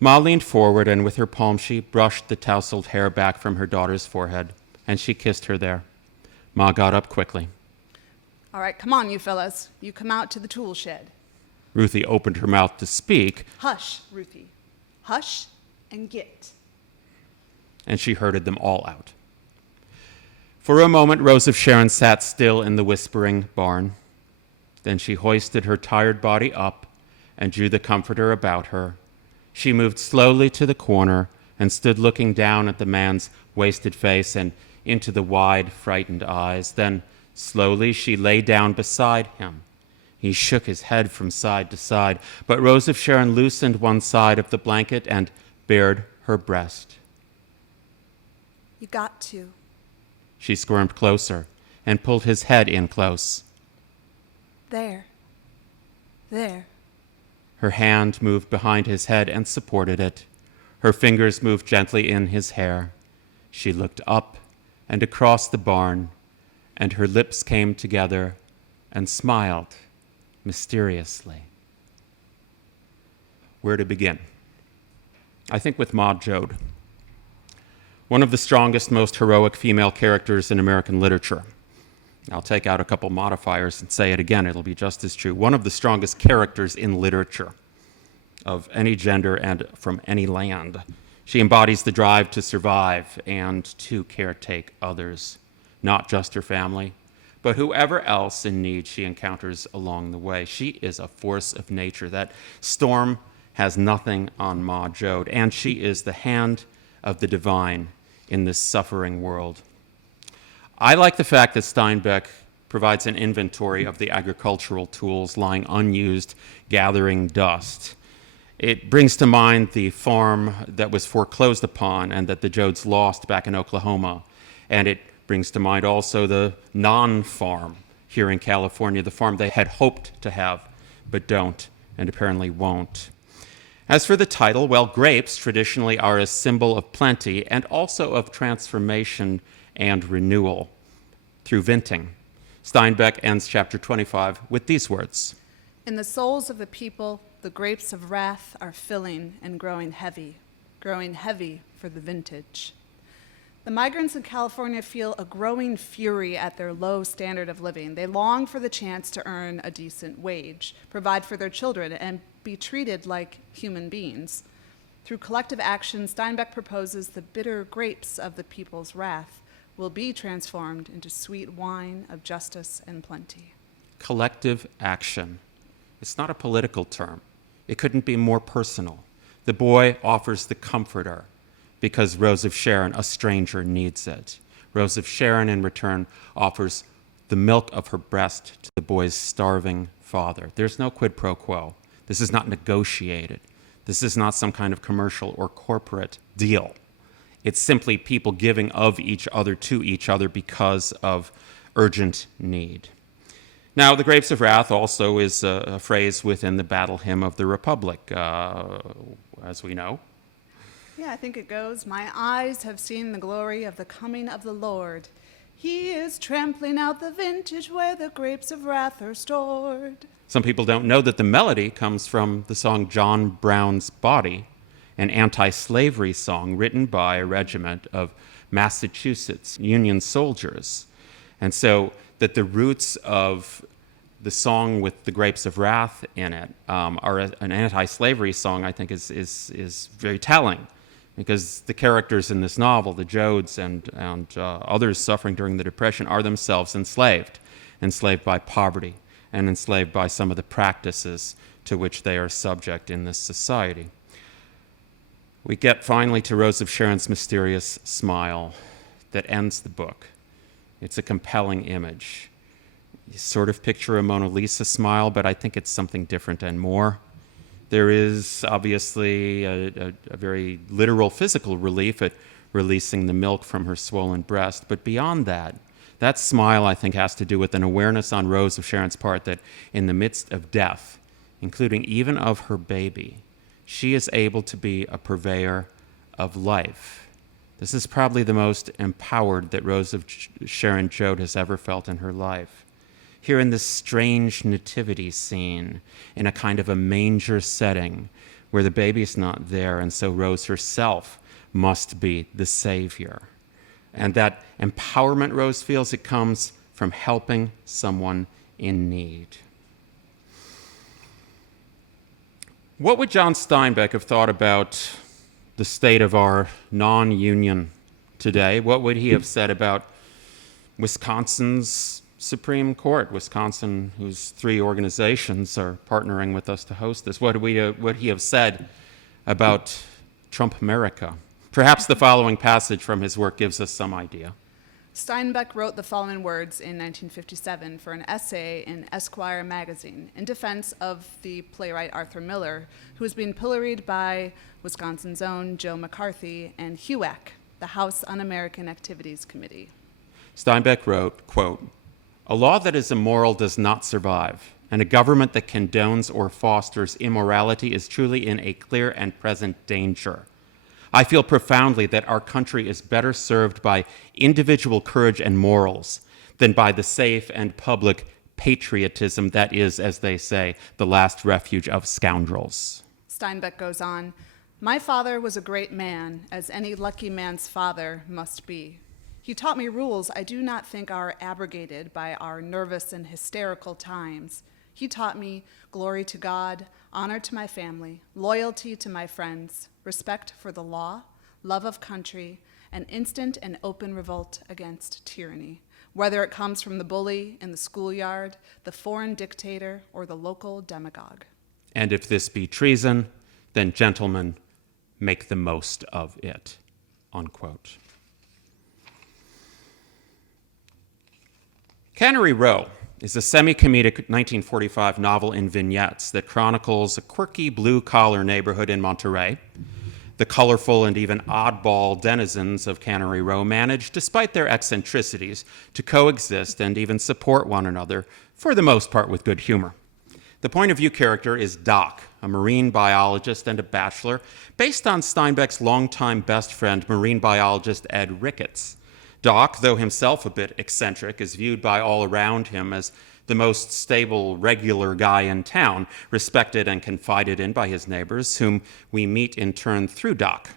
Ma leaned forward and with her palm she brushed the tousled hair back from her daughter's forehead, and she kissed her there. Ma got up quickly. All right, come on, you fellas. You come out to the tool shed. Ruthie opened her mouth to speak. Hush, Ruthie. Hush and get. And she herded them all out. For a moment, Rose of Sharon sat still in the whispering barn. Then she hoisted her tired body up and drew the comforter about her. She moved slowly to the corner and stood looking down at the man's wasted face and into the wide, frightened eyes. Then, slowly, she lay down beside him. He shook his head from side to side, but Rose of Sharon loosened one side of the blanket and bared her breast. You got to. She squirmed closer and pulled his head in close. There. There. Her hand moved behind his head and supported it. Her fingers moved gently in his hair. She looked up and across the barn, and her lips came together and smiled mysteriously. Where to begin? I think with Ma Joad, one of the strongest, most heroic female characters in American literature. I'll take out a couple modifiers and say it again, it'll be just as true. One of the strongest characters in literature of any gender and from any land. She embodies the drive to survive and to caretake others, not just her family, but whoever else in need she encounters along the way. She is a force of nature. That storm has nothing on Ma Joad, and she is the hand of the divine in this suffering world. I like the fact that Steinbeck provides an inventory of the agricultural tools lying unused, gathering dust. It brings to mind the farm that was foreclosed upon and that the Joads lost back in Oklahoma. And it brings to mind also the non-farm here in California, the farm they had hoped to have, but don't, and apparently won't. As for the title, well, grapes traditionally are a symbol of plenty and also of transformation and renewal through venting. Steinbeck ends chapter 25 with these words. In the souls of the people, the grapes of wrath are filling and growing heavy for the vintage. The migrants in California feel a growing fury at their low standard of living. They long for the chance to earn a decent wage, provide for their children, and be treated like human beings. Through collective action, Steinbeck proposes the bitter grapes of the people's wrath will be transformed into sweet wine of justice and plenty. Collective action. It's not a political term. It couldn't be more personal. The boy offers the comforter because Rose of Sharon, a stranger, needs it. Rose of Sharon, in return, offers the milk of her breast to the boy's starving father. There's no quid pro quo. This is not negotiated. This is not some kind of commercial or corporate deal. It's simply people giving of each other to each other because of urgent need. Now, the Grapes of Wrath also is a phrase within the Battle Hymn of the Republic, as we know. Yeah, I think it goes, "My eyes have seen the glory of the coming of the Lord. He is trampling out the vintage where the grapes of wrath are stored." Some people don't know that the melody comes from the song John Brown's Body, an anti-slavery song written by a regiment of Massachusetts Union soldiers. And so that the roots of the song with the Grapes of Wrath in it are an anti-slavery song, I think is very telling, because the characters in this novel, the Jodes and others suffering during the Depression, are themselves enslaved by poverty and enslaved by some of the practices to which they are subject in this society. We get finally to Rose of Sharon's mysterious smile that ends the book. It's a compelling image. You sort of picture a Mona Lisa smile, but I think it's something different and more. There is obviously a very literal physical relief at releasing the milk from her swollen breast, but beyond that, that smile, I think, has to do with an awareness on Rose of Sharon's part that in the midst of death, including even of her baby, she is able to be a purveyor of life. This is probably the most empowered that Rose of Sharon Jode has ever felt in her life. Here in this strange nativity scene, in a kind of a manger setting where the baby's not there, and so Rose herself must be the savior. And that empowerment Rose feels, it comes from helping someone in need. What would John Steinbeck have thought about the state of our non-union today? What would he have said about Wisconsin's Supreme Court, Wisconsin, whose 3 organizations are partnering with us to host this? What would he have said about Trump America? Perhaps the following passage from his work gives us some idea. Steinbeck wrote the following words in 1957 for an essay in Esquire magazine in defense of the playwright Arthur Miller, who was being pilloried by Wisconsin's own Joe McCarthy and HUAC, the House Un-American Activities Committee. Steinbeck wrote, quote, "A law that is immoral does not survive, and a government that condones or fosters immorality is truly in a clear and present danger. I feel profoundly that our country is better served by individual courage and morals than by the safe and public patriotism that is, as they say, the last refuge of scoundrels." Steinbeck goes on, "My father was a great man, as any lucky man's father must be. He taught me rules I do not think are abrogated by our nervous and hysterical times. He taught me glory to God, honor to my family, loyalty to my friends, respect for the law, love of country, and instant and open revolt against tyranny, whether it comes from the bully in the schoolyard, the foreign dictator, or the local demagogue. And if this be treason, then gentlemen, make the most of it," unquote. Cannery Row is a semi-comedic 1945 novel in vignettes that chronicles a quirky blue-collar neighborhood in Monterey. The colorful and even oddball denizens of Cannery Row manage, despite their eccentricities, to coexist and even support one another, for the most part with good humor. The point of view character is Doc, a marine biologist and a bachelor, based on Steinbeck's longtime best friend, marine biologist Ed Ricketts. Doc, though himself a bit eccentric, is viewed by all around him as the most stable, regular guy in town, respected and confided in by his neighbors, whom we meet in turn through Doc.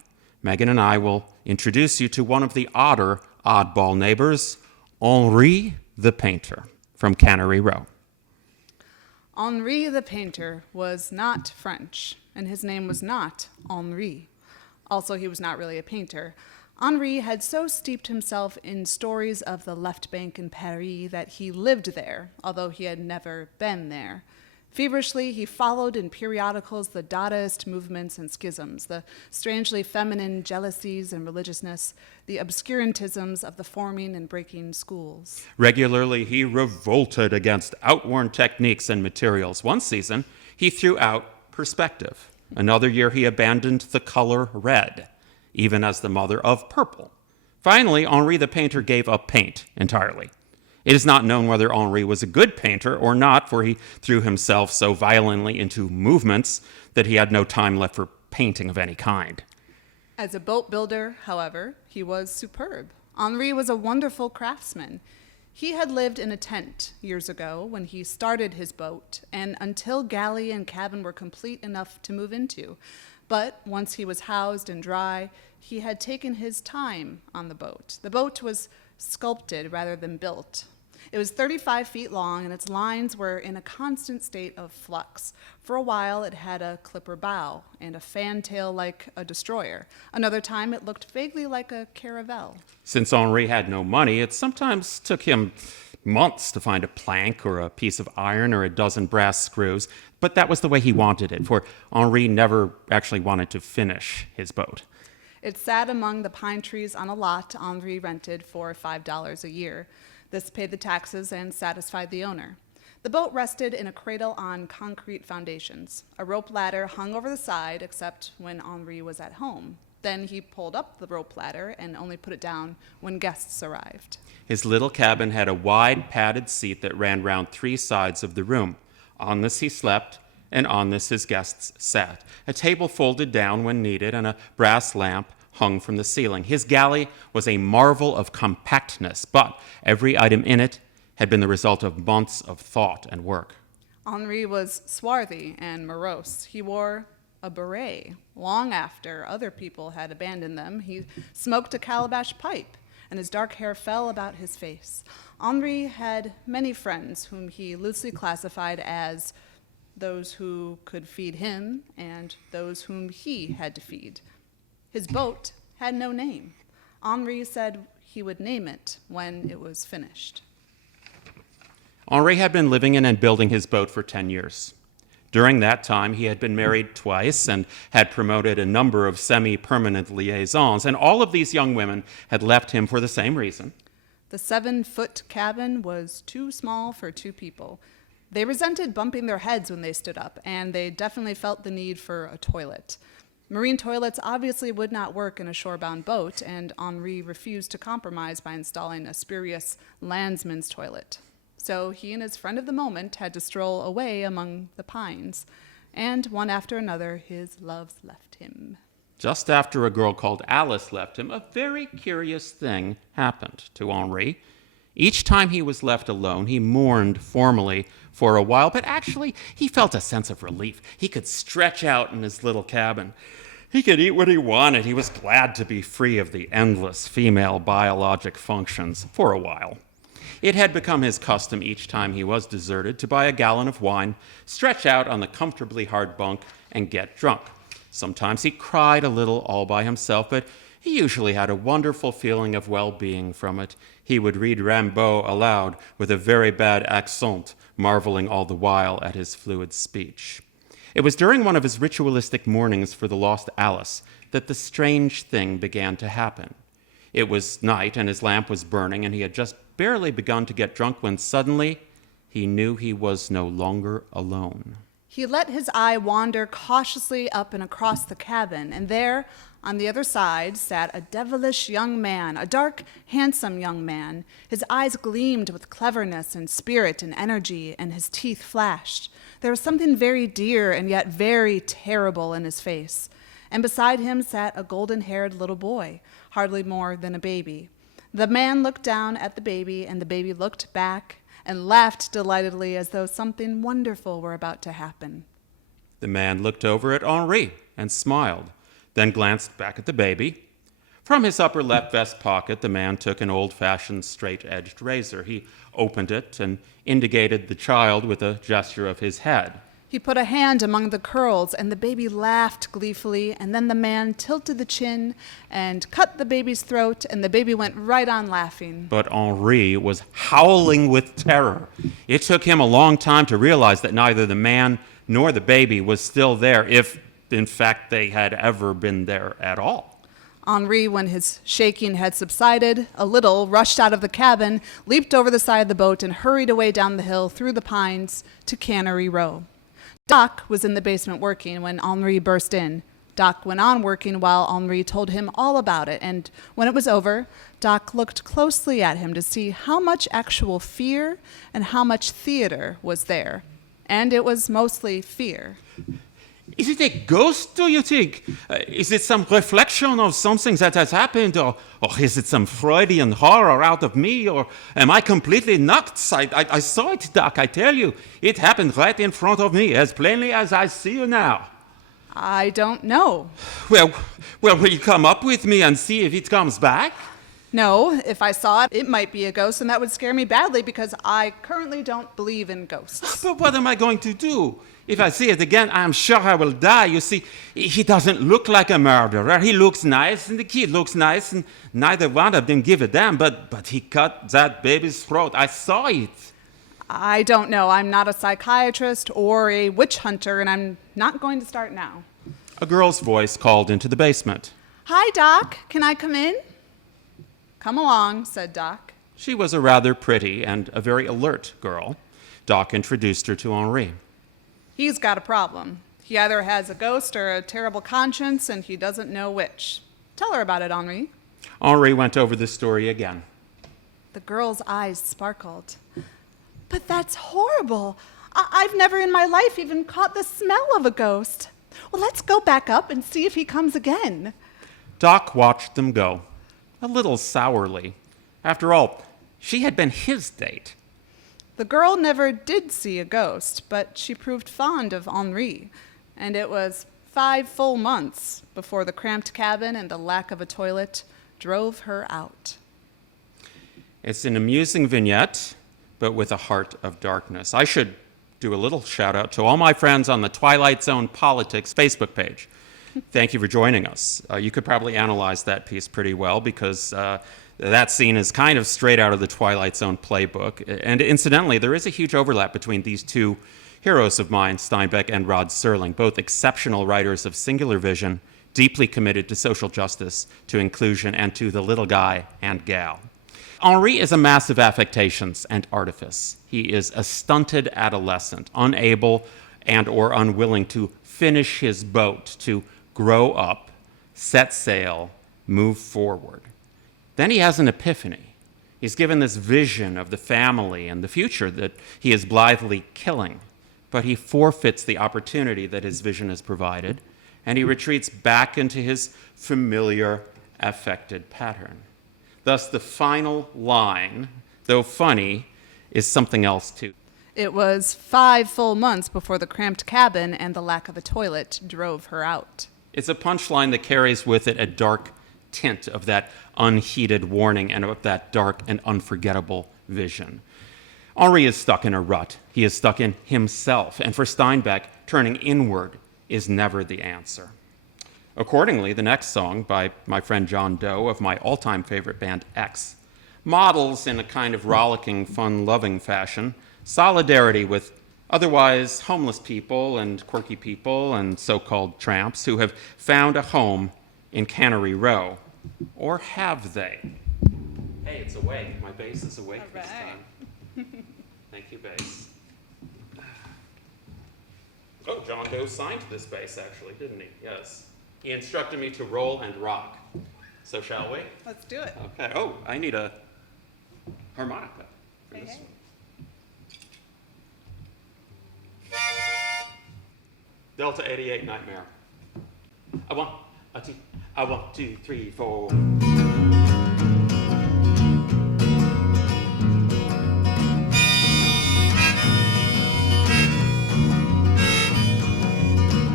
Megan and I will introduce you to one of the odder oddball neighbors, Henri the Painter, from Cannery Row. Henri the Painter was not French, and his name was not Henri. Also, he was not really a painter. Henri had so steeped himself in stories of the left bank in Paris that he lived there, although he had never been there. Feverishly, he followed in periodicals the Dadaist movements and schisms, the strangely feminine jealousies and religiousness, the obscurantisms of the forming and breaking schools. Regularly, he revolted against outworn techniques and materials. One season, he threw out perspective. Another year, he abandoned the color red. even as the mother of purple. Finally, Henri the painter gave up paint entirely. It is not known whether Henri was a good painter or not, for he threw himself so violently into movements that he had no time left for painting of any kind. As a boat builder, however, he was superb. Henri was a wonderful craftsman. He had lived in a tent years ago when he started his boat, and until galley and cabin were complete enough to move into. But once he was housed and dry, he had taken his time on the boat. The boat was sculpted rather than built. It was 35 feet long, and its lines were in a constant state of flux. For a while, it had a clipper bow and a fantail like a destroyer. Another time, it looked vaguely like a caravel. Since Henri had no money, it sometimes took him months to find a plank or a piece of iron or a dozen brass screws, but that was the way he wanted it, for Henri never actually wanted to finish his boat. It sat among the pine trees on a lot Henri rented for $5 a year. This paid the taxes and satisfied the owner. The boat rested in a cradle on concrete foundations. A rope ladder hung over the side, except when Henri was at home. Then he pulled up the rope ladder and only put it down when guests arrived. His little cabin had a wide padded seat that ran round three sides of the room. On this he slept, and on this his guests sat. A table folded down when needed, and a brass lamp hung from the ceiling. His galley was a marvel of compactness, but every item in it had been the result of months of thought and work. Henri was swarthy and morose. He wore a beret. Long after other people had abandoned them, he smoked a calabash pipe, and his dark hair fell about his face. Henri had many friends whom he loosely classified as those who could feed him and those whom he had to feed. His boat had no name. Henri said he would name it when it was finished. Henri had been living in and building his boat for 10 years. During that time, he had been married twice and had promoted a number of semi-permanent liaisons, and all of these young women had left him for the same reason. The 7-foot cabin was too small for 2 people. They resented bumping their heads when they stood up, and they definitely felt the need for a toilet. Marine toilets obviously would not work in a shorebound boat, and Henri refused to compromise by installing a spurious landsman's toilet. So he and his friend of the moment had to stroll away among the pines, and one after another his loves left him. Just after a girl called Alice left him, a very curious thing happened to Henri. Each time he was left alone, he mourned formally for a while, but actually he felt a sense of relief. He could stretch out in his little cabin. He could eat what he wanted. He was glad to be free of the endless female biologic functions for a while. It had become his custom each time he was deserted to buy a gallon of wine, stretch out on the comfortably hard bunk, and get drunk. Sometimes he cried a little all by himself, but he usually had a wonderful feeling of well-being from it. He would read Rimbaud aloud with a very bad accent, marveling all the while at his fluid speech. It was during one of his ritualistic mournings for the lost Alice that the strange thing began to happen. It was night, and his lamp was burning, and he had just barely begun to get drunk when suddenly he knew he was no longer alone. He let his eye wander cautiously up and across the cabin, and there, on the other side, sat a devilish young man, a dark, handsome young man. His eyes gleamed with cleverness and spirit and energy, and his teeth flashed. There was something very dear and yet very terrible in his face. And beside him sat a golden-haired little boy, hardly more than a baby. The man looked down at the baby, and the baby looked back and laughed delightedly as though something wonderful were about to happen. The man looked over at Henri and smiled, then glanced back at the baby. From his upper left vest pocket, the man took an old-fashioned straight-edged razor. He opened it and indicated the child with a gesture of his head. He put a hand among the curls, and the baby laughed gleefully, and then the man tilted the chin and cut the baby's throat, and the baby went right on laughing. But Henri was howling with terror. It took him a long time to realize that neither the man nor the baby was still there, if, in fact, they had ever been there at all. Henri, when his shaking had subsided a little, rushed out of the cabin, leaped over the side of the boat, and hurried away down the hill through the pines to Cannery Row. Doc was in the basement working when Henri burst in. Doc went on working while Henri told him all about it, and when it was over, Doc looked closely at him to see how much actual fear and how much theater was there. And it was mostly fear. Is it a ghost, do you think? Is it some reflection of something that has happened? Or is it some Freudian horror out of me? Or am I completely nuts? I saw it, Doc, I tell you. It happened right in front of me, as plainly as I see you now. I don't know. Well, will you come up with me and see if it comes back? No, if I saw it, it might be a ghost, and that would scare me badly because I currently don't believe in ghosts. But what am I going to do? If I see it again, I'm sure I will die. You see, he doesn't look like a murderer. He looks nice, and the kid looks nice, and neither one of them give a damn. But he cut that baby's throat. I saw it. I don't know. I'm not a psychiatrist or a witch hunter, and I'm not going to start now. A girl's voice called into the basement. Hi, Doc. Can I come in? Come along, said Doc. She was a rather pretty and a very alert girl. Doc introduced her to Henri. He's got a problem. He either has a ghost or a terrible conscience, and he doesn't know which. Tell her about it, Henri. Henri went over the story again. The girl's eyes sparkled. But that's horrible. I've never in my life even caught the smell of a ghost. Well, let's go back up and see if he comes again. Doc watched them go, a little sourly. After all, she had been his date. The girl never did see a ghost, but she proved fond of Henri, and it was 5 full months before the cramped cabin and the lack of a toilet drove her out. It's an amusing vignette, but with a heart of darkness. I should do a little shout out to all my friends on the Twilight Zone Politics Facebook page. Thank you for joining us. You could probably analyze that piece pretty well because that scene is kind of straight out of the Twilight Zone playbook. And incidentally, there is a huge overlap between these two heroes of mine, Steinbeck and Rod Serling, both exceptional writers of singular vision, deeply committed to social justice, to inclusion, and to the little guy and gal. Henri is a mass of affectations and artifice. He is a stunted adolescent, unable and or unwilling to finish his boat, to grow up, set sail, move forward. Then he has an epiphany. He's given this vision of the family and the future that he is blithely killing, but he forfeits the opportunity that his vision has provided, and he retreats back into his familiar, affected pattern. Thus, the final line, though funny, is something else too. It was 5 full months before the cramped cabin and the lack of a toilet drove her out. It's a punchline that carries with it a dark tint of that unheeded warning and of that dark and unforgettable vision. Henri is stuck in a rut. He is stuck in himself, and for Steinbeck, turning inward is never the answer. Accordingly, the next song by my friend John Doe of my all-time favorite band X models in a kind of rollicking, fun-loving fashion solidarity with otherwise homeless people and quirky people and so-called tramps who have found a home in Cannery Row. Or have they? Hey, it's awake. My bass is awake All this right. time. Thank you, bass. Oh, John Doe signed this bass, actually, didn't he? Yes. He instructed me to roll and rock. So shall we? Let's do it. Okay. Oh, I need a harmonica for this Hey. one. Delta 88 Nightmare. A 1, a 2, a 1, 2, 3, 4.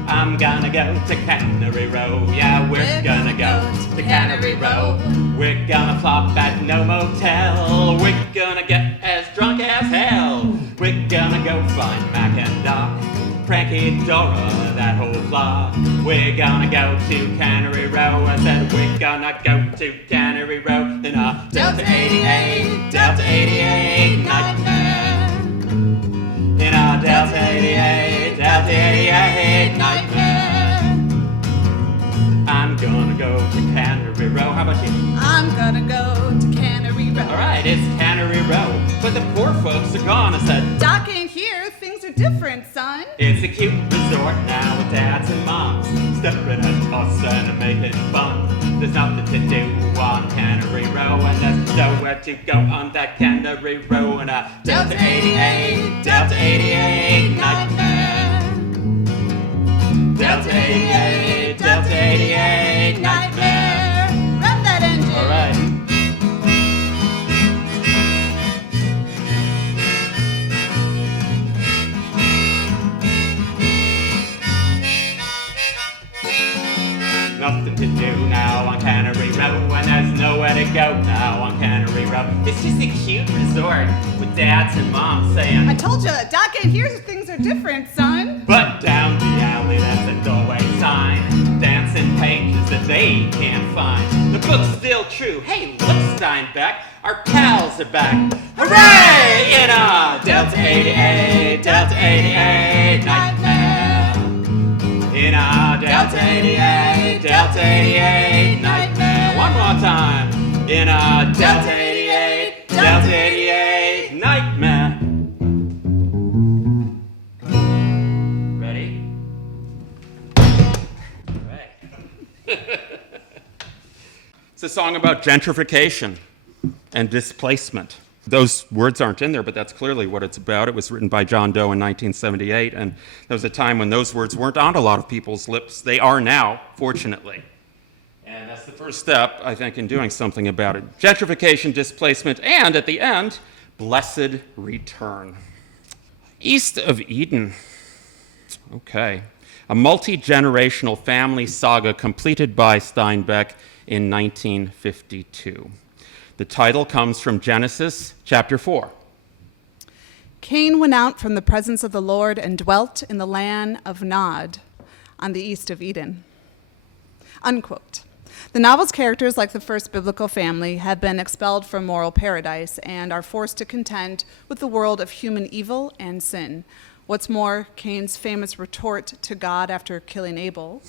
I'm gonna go to Cannery Row. Yeah, we're gonna go to Cannery Row. We're gonna flop at no motel. We're gonna get as drunk as hell. We're gonna go find Mac and Doc, Frankie, Dora, that whole flock. We're gonna go to Cannery Row. I said we're gonna go to Cannery Row in a Delta 88, Delta 88 nightmare. In a Delta 88, Delta 88 nightmare. I'm gonna go to Cannery Row. How about you? I'm gonna go to Cannery Row. All right, it's Cannery Row, but the poor folks are gone. I said, Doc ain't here. Things are different, son. it's a cute resort now with dads and moms, stepping at Corse and make it fun. There's nothing to do on Cannery Row, and there's nowhere to go on that Cannery Row. And a Delta 88, Delta 88 nightmare. Delta 88, Delta 88 nightmare. Rev that engine. All right. Nothing to do now on Cannery Row, and there's nowhere to go now on Cannery Row. It's just a cute resort with dads and moms saying, I told you, Doc ain't here, things are different, son. but down the alley there's a doorway sign, dancing pages that they can't find. The book's still true. Hey, look, Steinbeck, our pals are back. Hooray! In a Delta 88, Delta 88 nightmare. In a Delta 88, Delta 88 nightmare. One more time. In a Delta 88, Delta 88 nightmare. Ready? All right. It's a song about gentrification and displacement. Those words aren't in there, but that's clearly what it's about. It was written by John Doe in 1978, and there was a time when those words weren't on a lot of people's lips. They are now, fortunately. And that's the first step, I think, in doing something about it. Gentrification, displacement, and at the end, blessed return. East of Eden. Okay. A multi-generational family saga completed by Steinbeck in 1952. The title comes from Genesis chapter 4. Cain went out from the presence of the Lord and dwelt in the land of Nod on the east of Eden. Unquote. The novel's characters, like the first biblical family, have been expelled from moral paradise and are forced to contend with the world of human evil and sin. What's more, Cain's famous retort to God after killing Abel,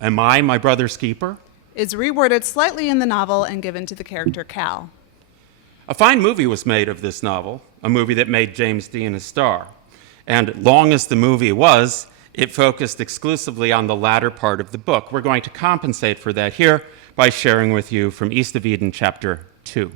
Am I my brother's keeper? is reworded slightly in the novel and given to the character Cal. A fine movie was made of this novel, a movie that made James Dean a star. And long as the movie was, it focused exclusively on the latter part of the book. We're going to compensate for that here by sharing with you from East of Eden, chapter 2.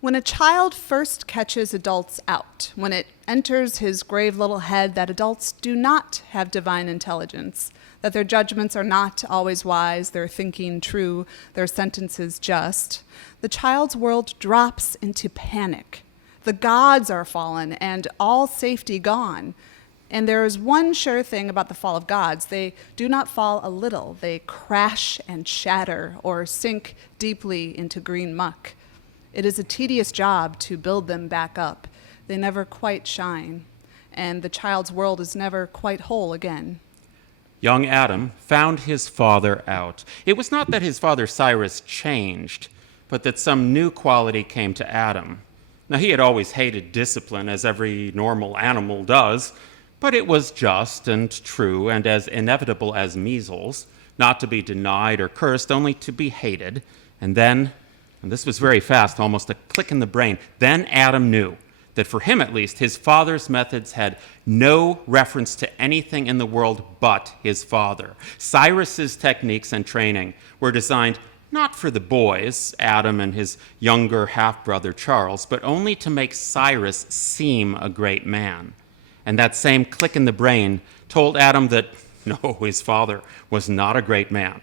When a child first catches adults out, when it enters his grave little head that adults do not have divine intelligence, that their judgments are not always wise, their thinking true, their sentences just, the child's world drops into panic. The gods are fallen and all safety gone. And there is one sure thing about the fall of gods. They do not fall a little. They crash and shatter or sink deeply into green muck. It is a tedious job to build them back up. They never quite shine, and the child's world is never quite whole again. Young Adam found his father out. It was not that his father Cyrus changed, but that some new quality came to Adam. Now, he had always hated discipline, as every normal animal does, but it was just and true and as inevitable as measles, not to be denied or cursed, only to be hated. And then, and this was very fast, almost a click in the brain, then Adam knew that for him at least, his father's methods had no reference to anything in the world but his father. Cyrus's techniques and training were designed not for the boys, Adam and his younger half-brother Charles, but only to make Cyrus seem a great man. And that same click in the brain told Adam that, no, his father was not a great man,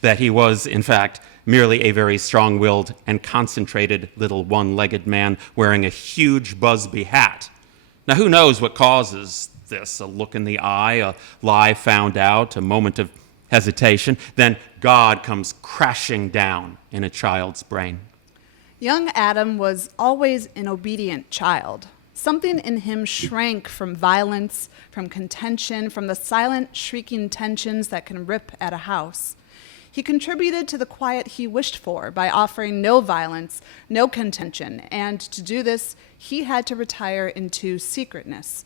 that he was, in fact, merely a very strong-willed and concentrated little one-legged man wearing a huge Busby hat. Now, who knows what causes this? A look in the eye, a lie found out, a moment of hesitation. Then God comes crashing down in a child's brain. Young Adam was always an obedient child. Something in him shrank from violence, from contention, from the silent, shrieking tensions that can rip at a house. He contributed to the quiet he wished for by offering no violence, no contention, and to do this, he had to retire into secretness,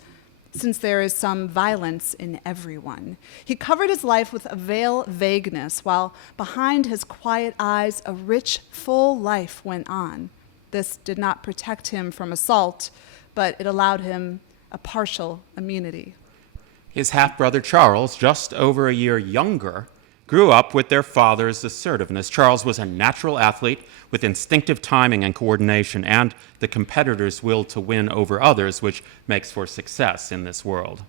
since there is some violence in everyone. He covered his life with a veil vagueness, while behind his quiet eyes, a rich, full life went on. This did not protect him from assault, but it allowed him a partial immunity. His half-brother Charles, just over a year younger, grew up with their father's assertiveness. Charles was a natural athlete with instinctive timing and coordination and the competitor's will to win over others, which makes for success in this world.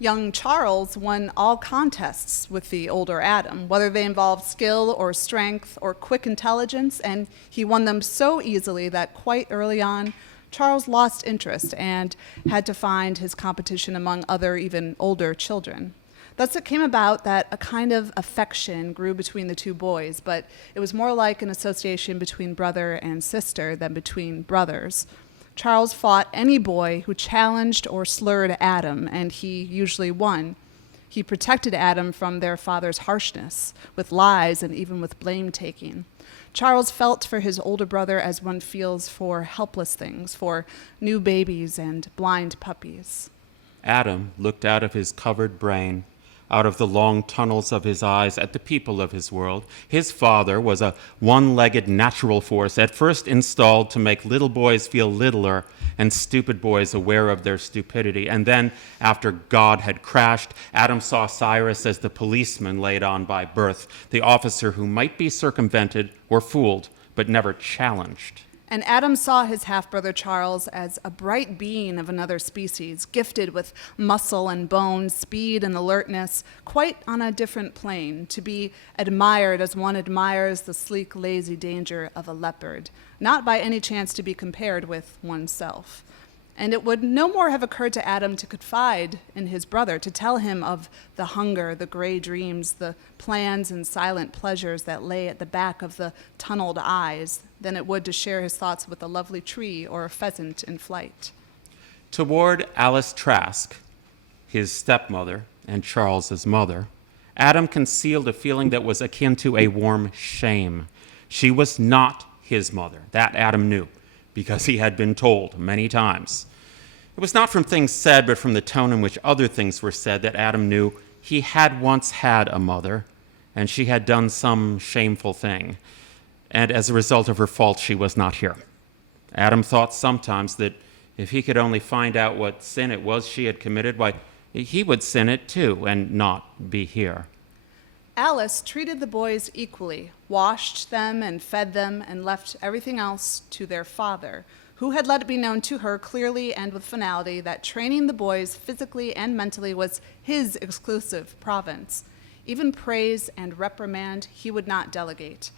Young Charles won all contests with the older Adam, whether they involved skill or strength or quick intelligence, and he won them so easily that quite early on, Charles lost interest and had to find his competition among other, even older children. Thus it came about that a kind of affection grew between the two boys, but it was more like an association between brother and sister than between brothers. Charles fought any boy who challenged or slurred Adam, and he usually won. He protected Adam from their father's harshness, with lies and even with blame-taking. Charles felt for his older brother as one feels for helpless things, for new babies and blind puppies. Adam looked out of his covered brain, out of the long tunnels of his eyes at the people of his world. His father was a one-legged natural force, at first installed to make little boys feel littler and stupid boys aware of their stupidity. And then, after God had crashed, Adam saw Cyrus as the policeman laid on by birth, the officer who might be circumvented or fooled, but never challenged. And Adam saw his half-brother Charles as a bright being of another species, gifted with muscle and bone, speed and alertness, quite on a different plane, to be admired as one admires the sleek, lazy danger of a leopard, not by any chance to be compared with oneself. And it would no more have occurred to Adam to confide in his brother, to tell him of the hunger, the gray dreams, the plans and silent pleasures that lay at the back of the tunneled eyes, than it would to share his thoughts with a lovely tree or a pheasant in flight. Toward Alice Trask, his stepmother and Charles's mother, Adam concealed a feeling that was akin to a warm shame. She was not his mother. That Adam knew, because he had been told many times. It was not from things said, but from the tone in which other things were said that Adam knew he had once had a mother, and she had done some shameful thing. And as a result of her fault, she was not here. Adam thought sometimes that if he could only find out what sin it was she had committed, why, he would sin it too and not be here. Alice treated the boys equally, washed them and fed them, and left everything else to their father, who had let it be known to her clearly and with finality that training the boys physically and mentally was his exclusive province. Even praise and reprimand he would not delegate.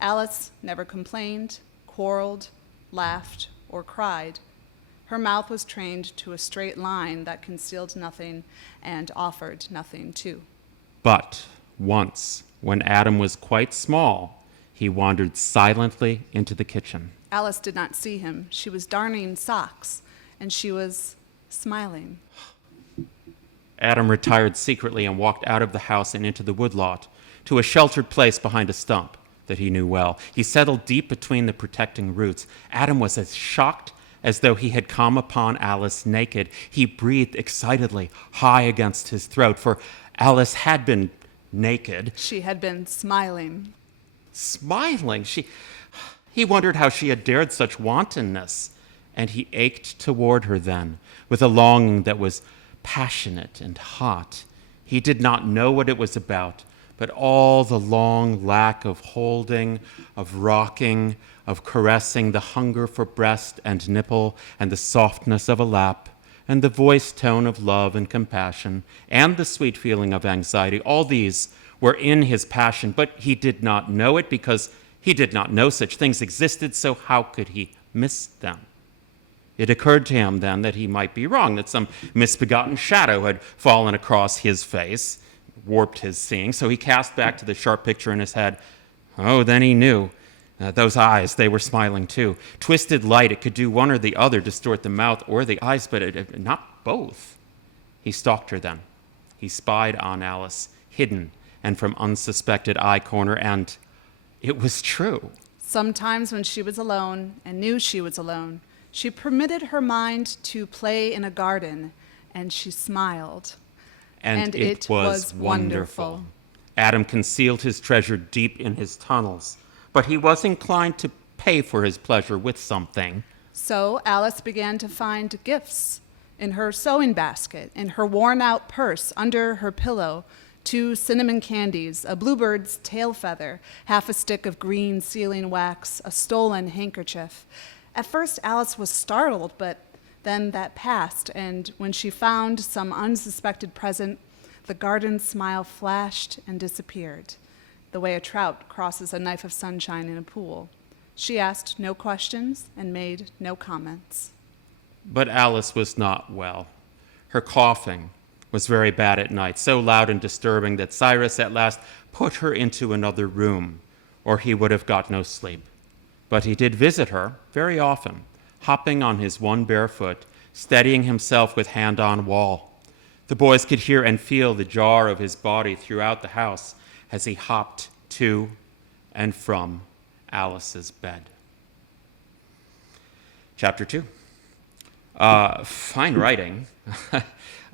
Alice never complained, quarreled, laughed, or cried. Her mouth was trained to a straight line that concealed nothing and offered nothing too. But once, when Adam was quite small, he wandered silently into the kitchen. Alice did not see him. She was darning socks, and she was smiling. Adam retired secretly and walked out of the house and into the woodlot, to a sheltered place behind a stump that he knew well. He settled deep between the protecting roots. Adam was as shocked as though he had come upon Alice naked. He breathed excitedly, high against his throat, for Alice had been naked. She had been smiling. Smiling? He wondered how she had dared such wantonness, and he ached toward her then, with a longing that was passionate and hot. He did not know what it was about, but all the long lack of holding, of rocking, of caressing, the hunger for breast and nipple, and the softness of a lap, and the voice tone of love and compassion, and the sweet feeling of anxiety, all these were in his passion, but he did not know it because he did not know such things existed, so how could he miss them? It occurred to him then that he might be wrong, that some misbegotten shadow had fallen across his face, warped his seeing, so he cast back to the sharp picture in his head. Oh, then he knew. Those eyes, they were smiling too. Twisted light, it could do one or the other, distort the mouth or the eyes, but not both. He stalked her then. He spied on Alice, hidden and from unsuspected eye corner, and it was true. Sometimes when she was alone and knew she was alone, she permitted her mind to play in a garden, and she smiled. And it was wonderful. Adam concealed his treasure deep in his tunnels, but he was inclined to pay for his pleasure with something. So Alice began to find gifts in her sewing basket, in her worn-out purse, under her pillow, 2 cinnamon candies, a bluebird's tail feather, half a stick of green sealing wax, a stolen handkerchief. At first, Alice was startled, but then that passed, and when she found some unsuspected present, the garden smile flashed and disappeared, the way a trout crosses a knife of sunshine in a pool. She asked no questions and made no comments. But Alice was not well. Her coughing was very bad at night, so loud and disturbing that Cyrus at last put her into another room, or he would have got no sleep. But he did visit her very often, hopping on his one bare foot, steadying himself with hand on wall. The boys could hear and feel the jar of his body throughout the house as he hopped to and from Alice's bed. Chapter 2. Fine writing.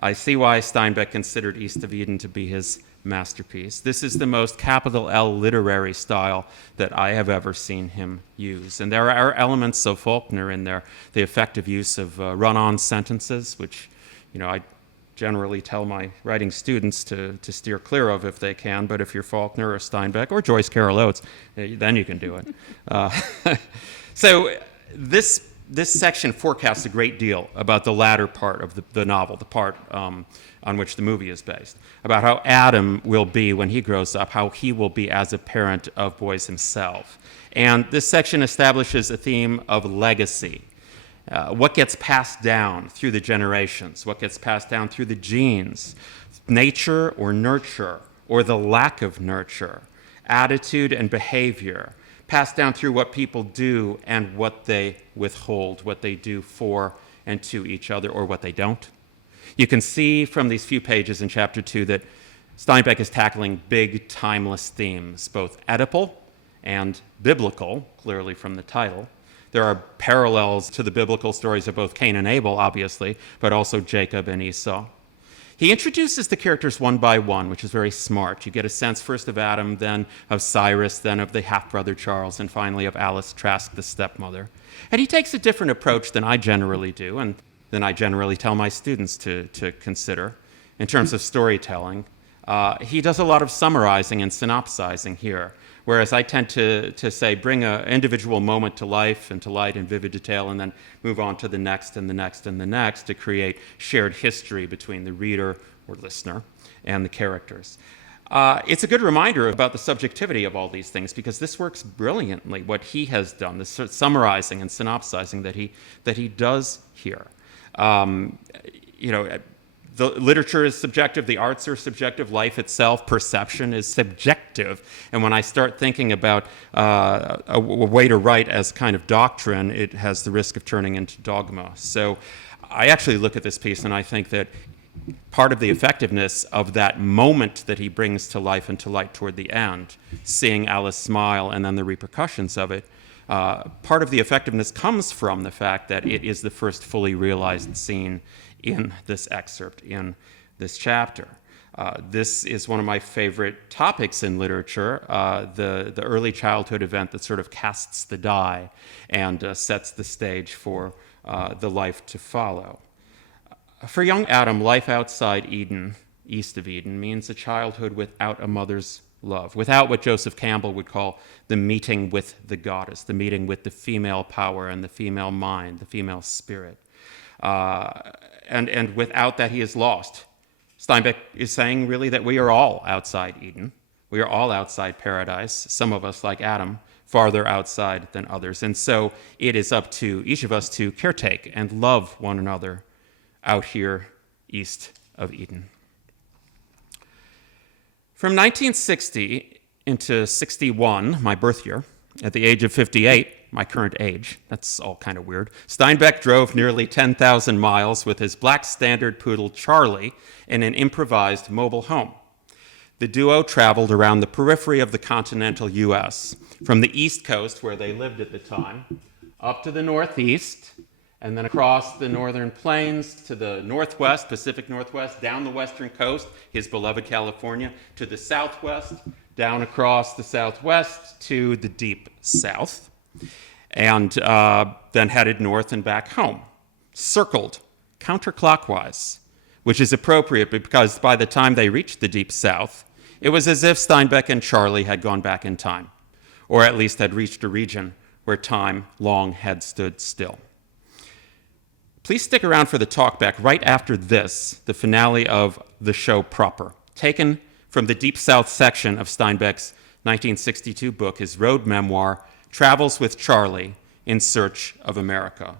I see why Steinbeck considered East of Eden to be his masterpiece. This is the most capital L literary style that I have ever seen him use. And there are elements of Faulkner in there, the effective use of run-on sentences, which, I generally tell my writing students to steer clear of if they can, but if you're Faulkner or Steinbeck or Joyce Carol Oates, then you can do it. So this section forecasts a great deal about the latter part of the novel, the part on which the movie is based, about how Adam will be when he grows up, how he will be as a parent of boys himself. And this section establishes a theme of legacy. What gets passed down through the generations, what gets passed down through the genes, nature or nurture, or the lack of nurture, attitude and behavior, passed down through what people do and what they withhold, what they do for and to each other, or what they don't. You can see from these few pages in Chapter 2 that Steinbeck is tackling big, timeless themes, both Oedipal and biblical, clearly from the title. There are parallels to the biblical stories of both Cain and Abel, obviously, but also Jacob and Esau. He introduces the characters one by one, which is very smart. You get a sense first of Adam, then of Cyrus, then of the half-brother Charles, and finally of Alice Trask, the stepmother. And he takes a different approach than I generally do, and than I generally tell my students to consider in terms of storytelling. He does a lot of summarizing and synopsizing here, whereas I tend to say bring an individual moment to life and to light in vivid detail and then move on to the next and the next and the next to create shared history between the reader or listener and the characters. It's a good reminder about the subjectivity of all these things because this works brilliantly, what he has done, the summarizing and synopsizing that he does here. The literature is subjective, the arts are subjective, life itself, perception is subjective. And when I start thinking about a way to write as kind of doctrine, it has the risk of turning into dogma. So I actually look at this piece and I think that part of the effectiveness of that moment that he brings to life and to light toward the end, seeing Alice smile and then the repercussions of it, part of the effectiveness comes from the fact that it is the first fully realized scene in this excerpt, in this chapter. This is one of my favorite topics in literature, the early childhood event that sort of casts the die and sets the stage for the life to follow. For young Adam, life outside Eden, east of Eden, means a childhood without a mother's love, without what Joseph Campbell would call the meeting with the goddess, the meeting with the female power and the female mind, the female spirit. And without that, he is lost. Steinbeck is saying really that we are all outside Eden. We are all outside paradise, some of us, like Adam, farther outside than others. And so it is up to each of us to caretake and love one another out here east of Eden. From 1960 into 61, my birth year, at the age of 58, my current age, that's all kind of weird, Steinbeck drove nearly 10,000 miles with his black standard poodle Charlie in an improvised mobile home. The duo traveled around the periphery of the continental U.S., from the East Coast, where they lived at the time, up to the Northeast, and then across the northern plains to the Northwest, Pacific Northwest, down the western coast, his beloved California, to the Southwest, down across the Southwest to the deep South, and then headed north and back home, circled counterclockwise, which is appropriate because by the time they reached the Deep South, it was as if Steinbeck and Charlie had gone back in time, or at least had reached a region where time long had stood still. Please stick around for the talkback right after this, the finale of the show proper, taken from the Deep South section of Steinbeck's 1962 book, his road memoir, Travels with Charlie in Search of America.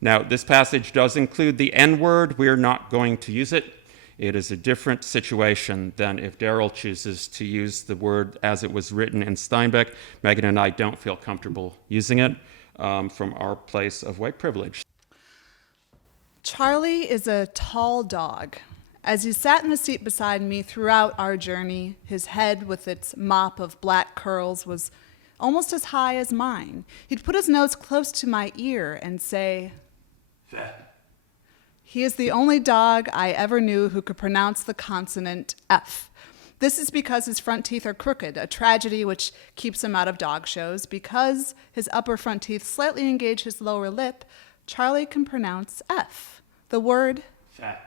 Now, this passage does include the N-word. We're not going to use it. It is a different situation than if Daryl chooses to use the word as it was written in Steinbeck. Megan and I don't feel comfortable using it from our place of white privilege. Charlie is a tall dog. As he sat in the seat beside me throughout our journey, his head with its mop of black curls was almost as high as mine. He'd put his nose close to my ear and say, Fat. He is the only dog I ever knew who could pronounce the consonant F. This is because his front teeth are crooked, a tragedy which keeps him out of dog shows. Because his upper front teeth slightly engage his lower lip, Charlie can pronounce F. The word Fat.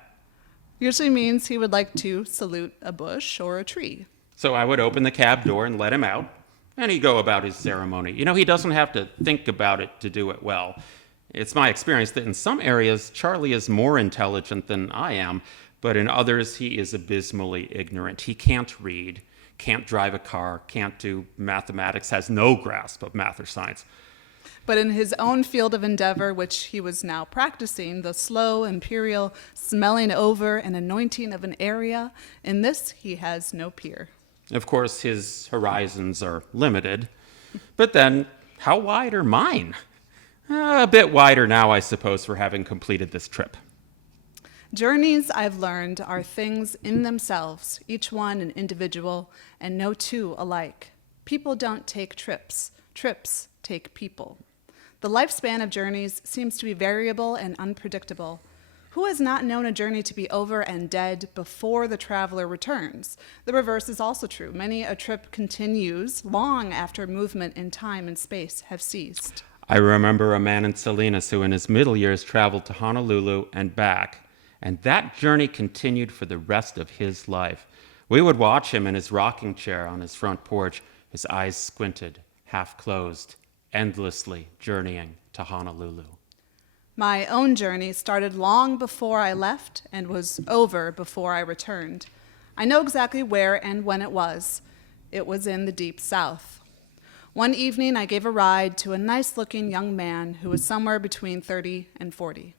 usually means he would like to salute a bush or a tree. So I would open the cab door and let him out, and he'd go about his ceremony. You know, he doesn't have to think about it to do it well. It's my experience that in some areas, Charlie is more intelligent than I am, but in others, he is abysmally ignorant. He can't read, can't drive a car, can't do mathematics, has no grasp of math or science. But in his own field of endeavor, which he was now practicing, the slow, imperial smelling over and anointing of an area, in this he has no peer. Of course, his horizons are limited, but then how wide are mine? A bit wider now, I suppose, for having completed this trip. Journeys, I've learned, are things in themselves, each one an individual, and no two alike. People don't take trips. Trips take people. The lifespan of journeys seems to be variable and unpredictable. Who has not known a journey to be over and dead before the traveler returns? The reverse is also true. Many a trip continues long after movement in time and space have ceased. I remember a man in Salinas who in his middle years traveled to Honolulu and back, and that journey continued for the rest of his life. We would watch him in his rocking chair on his front porch, his eyes squinted, half closed, endlessly journeying to Honolulu. My own journey started long before I left and was over before I returned. I know exactly where and when it was. It was in the Deep South. One evening, I gave a ride to a nice-looking young man who was somewhere between 30 and 40.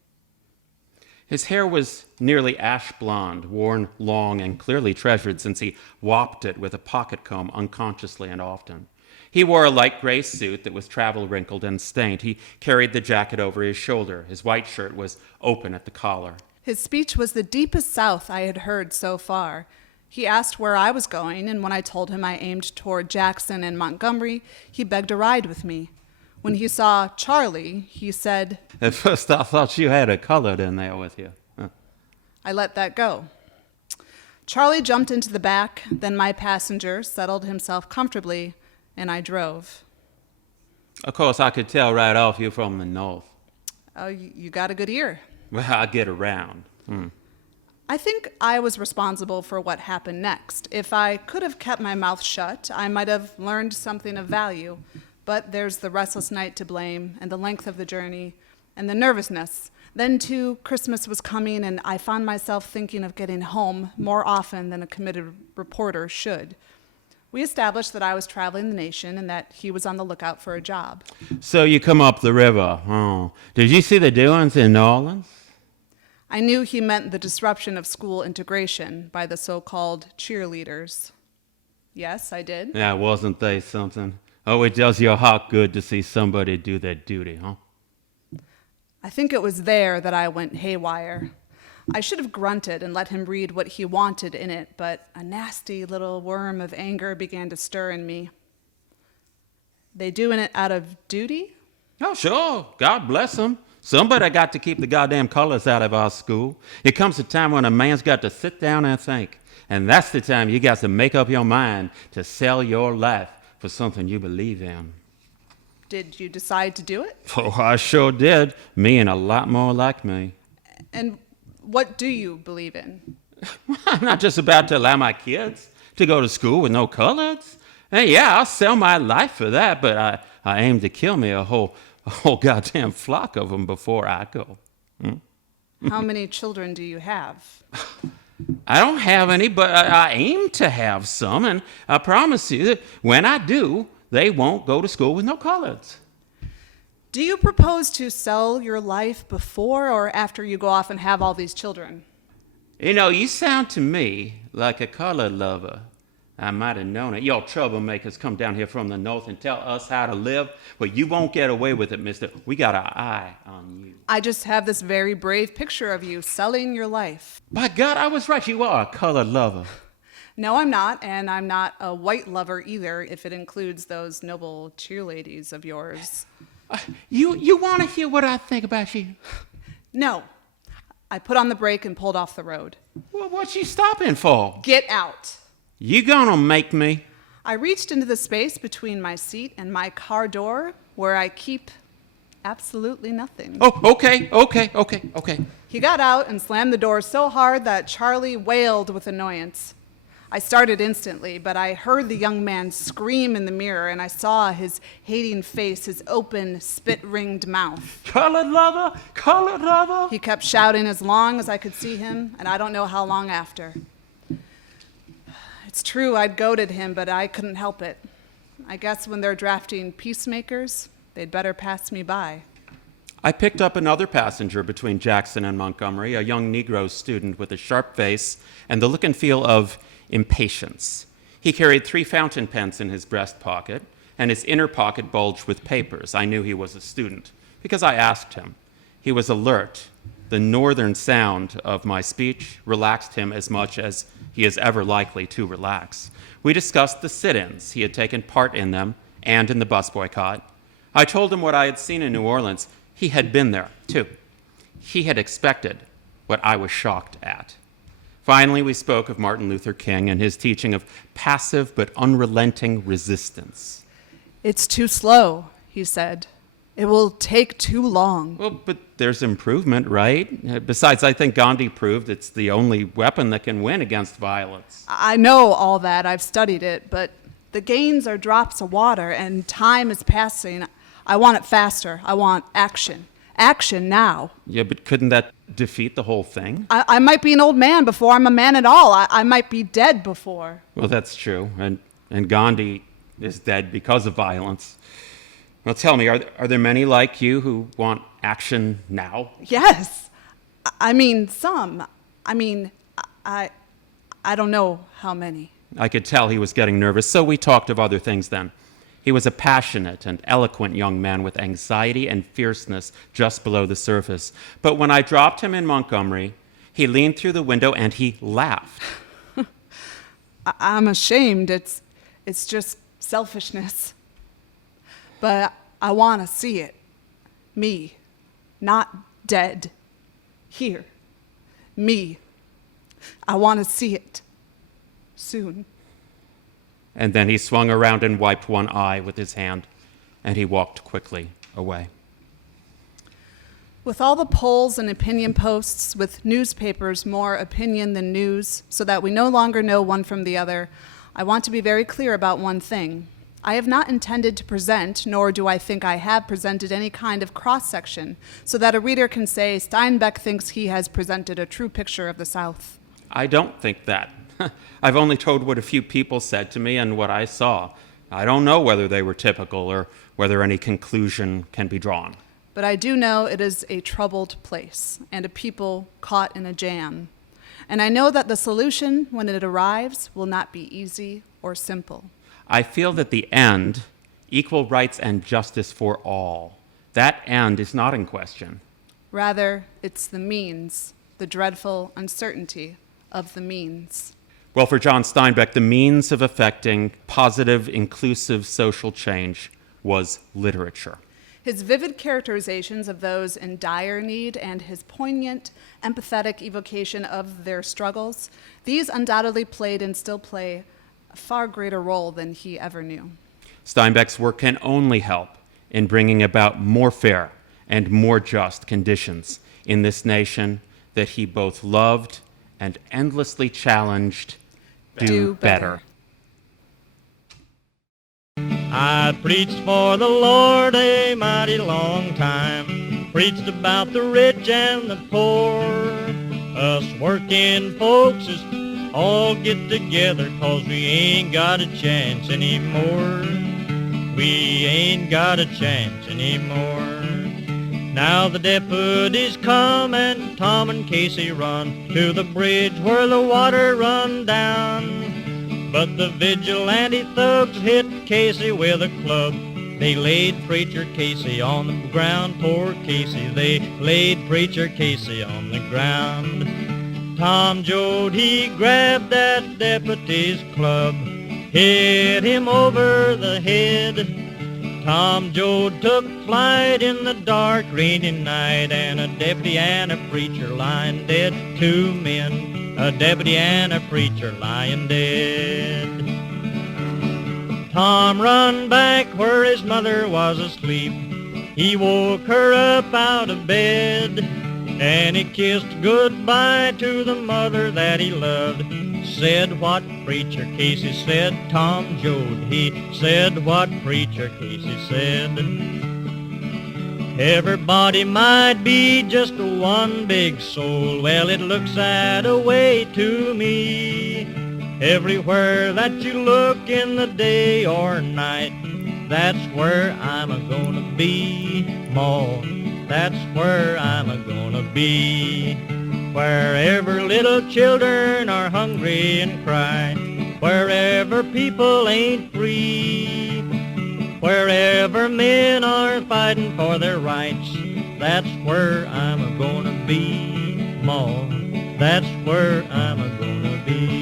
His hair was nearly ash blonde, worn long and clearly treasured since he wopped it with a pocket comb unconsciously and often. He wore a light gray suit that was travel-wrinkled and stained. He carried the jacket over his shoulder. His white shirt was open at the collar. His speech was the deepest South I had heard so far. He asked where I was going, and when I told him I aimed toward Jackson and Montgomery, he begged a ride with me. When he saw Charlie, he said, At first I thought you had a colored in there with you. Huh. I let that go. Charlie jumped into the back, then my passenger settled himself comfortably, and I drove. Of course, I could tell right off you're from the north. Oh, you got a good ear. Well, I get around. I think I was responsible for what happened next. If I could have kept my mouth shut, I might have learned something of value. But there's the restless night to blame, and the length of the journey, and the nervousness. Then, too, Christmas was coming, and I found myself thinking of getting home more often than a committed reporter should. We established that I was traveling the nation and that he was on the lookout for a job. So you come up the river. Oh. Did you see the doings in New Orleans? I knew he meant the disruption of school integration by the so-called cheerleaders. Yes, I did. Yeah, wasn't they something? Oh, it does your heart good to see somebody do their duty, huh? I think it was there that I went haywire. I should have grunted and let him read what he wanted in it, but a nasty little worm of anger began to stir in me. They doing it out of duty? Oh, sure. God bless them. Somebody got to keep the goddamn colors out of our school. It comes a time when a man's got to sit down and think. And that's the time you got to make up your mind to sell your life for something you believe in. Did you decide to do it? Oh, I sure did. Me and a lot more like me. And what do you believe in? I'm not just about to allow my kids to go to school with no colors. Hey, yeah, I'll sell my life for that, but I aim to kill me a whole goddamn flock of them before I go. How many children do you have? I don't have any, but I aim to have some, and I promise you that when I do, they won't go to school with no colors. Do you propose to sell your life before or after you go off and have all these children? You know, you sound to me like a color lover. I might have known it. Y'all troublemakers come down here from the north and tell us how to live, but you won't get away with it, mister. We got our eye on you. I just have this very brave picture of you selling your life. By God, I was right. You are a color lover. No, I'm not, and I'm not a white lover either, if it includes those noble cheerladies of yours. You want to hear what I think about you? No. I put on the brake and pulled off the road. Well, what's you stopping for? Get out. You gonna make me? I reached into the space between my seat and my car door where I keep absolutely nothing. Oh, okay. He got out and slammed the door so hard that Charlie wailed with annoyance. I started instantly, but I heard the young man scream in the mirror, and I saw his hating face, his open, spit-ringed mouth. Colored lover. He kept shouting as long as I could see him, and I don't know how long after. It's true, I'd goaded him, but I couldn't help it. I guess when they're drafting peacemakers, they'd better pass me by. I picked up another passenger between Jackson and Montgomery, a young Negro student with a sharp face and the look and feel of impatience. He carried 3 fountain pens in his breast pocket, and his inner pocket bulged with papers. I knew he was a student because I asked him. He was alert. The northern sound of my speech relaxed him as much as he is ever likely to relax. We discussed the sit-ins. He had taken part in them and in the bus boycott. I told him what I had seen in New Orleans. He had been there, too. He had expected what I was shocked at. Finally, we spoke of Martin Luther King and his teaching of passive but unrelenting resistance. It's too slow, he said. It will take too long. Well, but there's improvement, right? Besides, I think Gandhi proved it's the only weapon that can win against violence. I know all that. I've studied it, but the gains are drops of water, and time is passing. I want it faster. I want action. Action now. Yeah, but couldn't that defeat the whole thing? I might be an old man before I'm a man at all. I might be dead before. Well, that's true. And Gandhi is dead because of violence. Well, tell me, are there many like you who want action now? Yes. I mean, some. I don't know how many. I could tell he was getting nervous, so we talked of other things then. He was a passionate and eloquent young man with anxiety and fierceness just below the surface. But when I dropped him in Montgomery, he leaned through the window and he laughed. I'm ashamed. It's just selfishness. But I want to see it. Me. Not dead. Here. Me. I want to see it. Soon. And then he swung around and wiped one eye with his hand, and he walked quickly away. With all the polls and opinion posts, with newspapers more opinion than news, so that we no longer know one from the other, I want to be very clear about one thing. I have not intended to present, nor do I think I have presented any kind of cross-section, so that a reader can say, Steinbeck thinks he has presented a true picture of the South. I don't think that. I've only told what a few people said to me and what I saw. I don't know whether they were typical or whether any conclusion can be drawn. But I do know it is a troubled place and a people caught in a jam. And I know that the solution, when it arrives, will not be easy or simple. I feel that the end, equal rights and justice for all, that end is not in question. Rather, it's the means, the dreadful uncertainty of the means. Well, for John Steinbeck, the means of effecting positive, inclusive social change was literature. His vivid characterizations of those in dire need and his poignant, empathetic evocation of their struggles, these undoubtedly played and still play a far greater role than he ever knew. Steinbeck's work can only help in bringing about more fair and more just conditions in this nation that he both loved and endlessly challenged, do better. I preached for the Lord a mighty long time, preached about the rich and the poor. Us working folks is all get together 'cause we ain't got a chance anymore. We ain't got a chance anymore. Now the deputies come and Tom and Casey run to the bridge where the water run down. But the vigilante thugs hit Casey with a club. They laid Preacher Casey on the ground, poor Casey. They laid Preacher Casey on the ground. Tom Joad, he grabbed that deputy's club, hit him over the head. Tom Joad took flight in the dark, rainy night, and a deputy and a preacher lying dead. 2 men, a deputy and a preacher lying dead. Tom run back where his mother was asleep. He woke her up out of bed, and he kissed goodbye to the mother that he loved. Said what Preacher Casey said, Tom Joad, he said what Preacher Casey said. Everybody might be just one big soul, well it looks that way to me. Everywhere that you look in the day or night, that's where I'm a-gonna be, Ma. That's where I'm a-gonna be. Wherever little children are hungry and cry, wherever people ain't free, wherever men are fighting for their rights, that's where I'm a-gonna be, Ma. That's where I'm a-gonna be.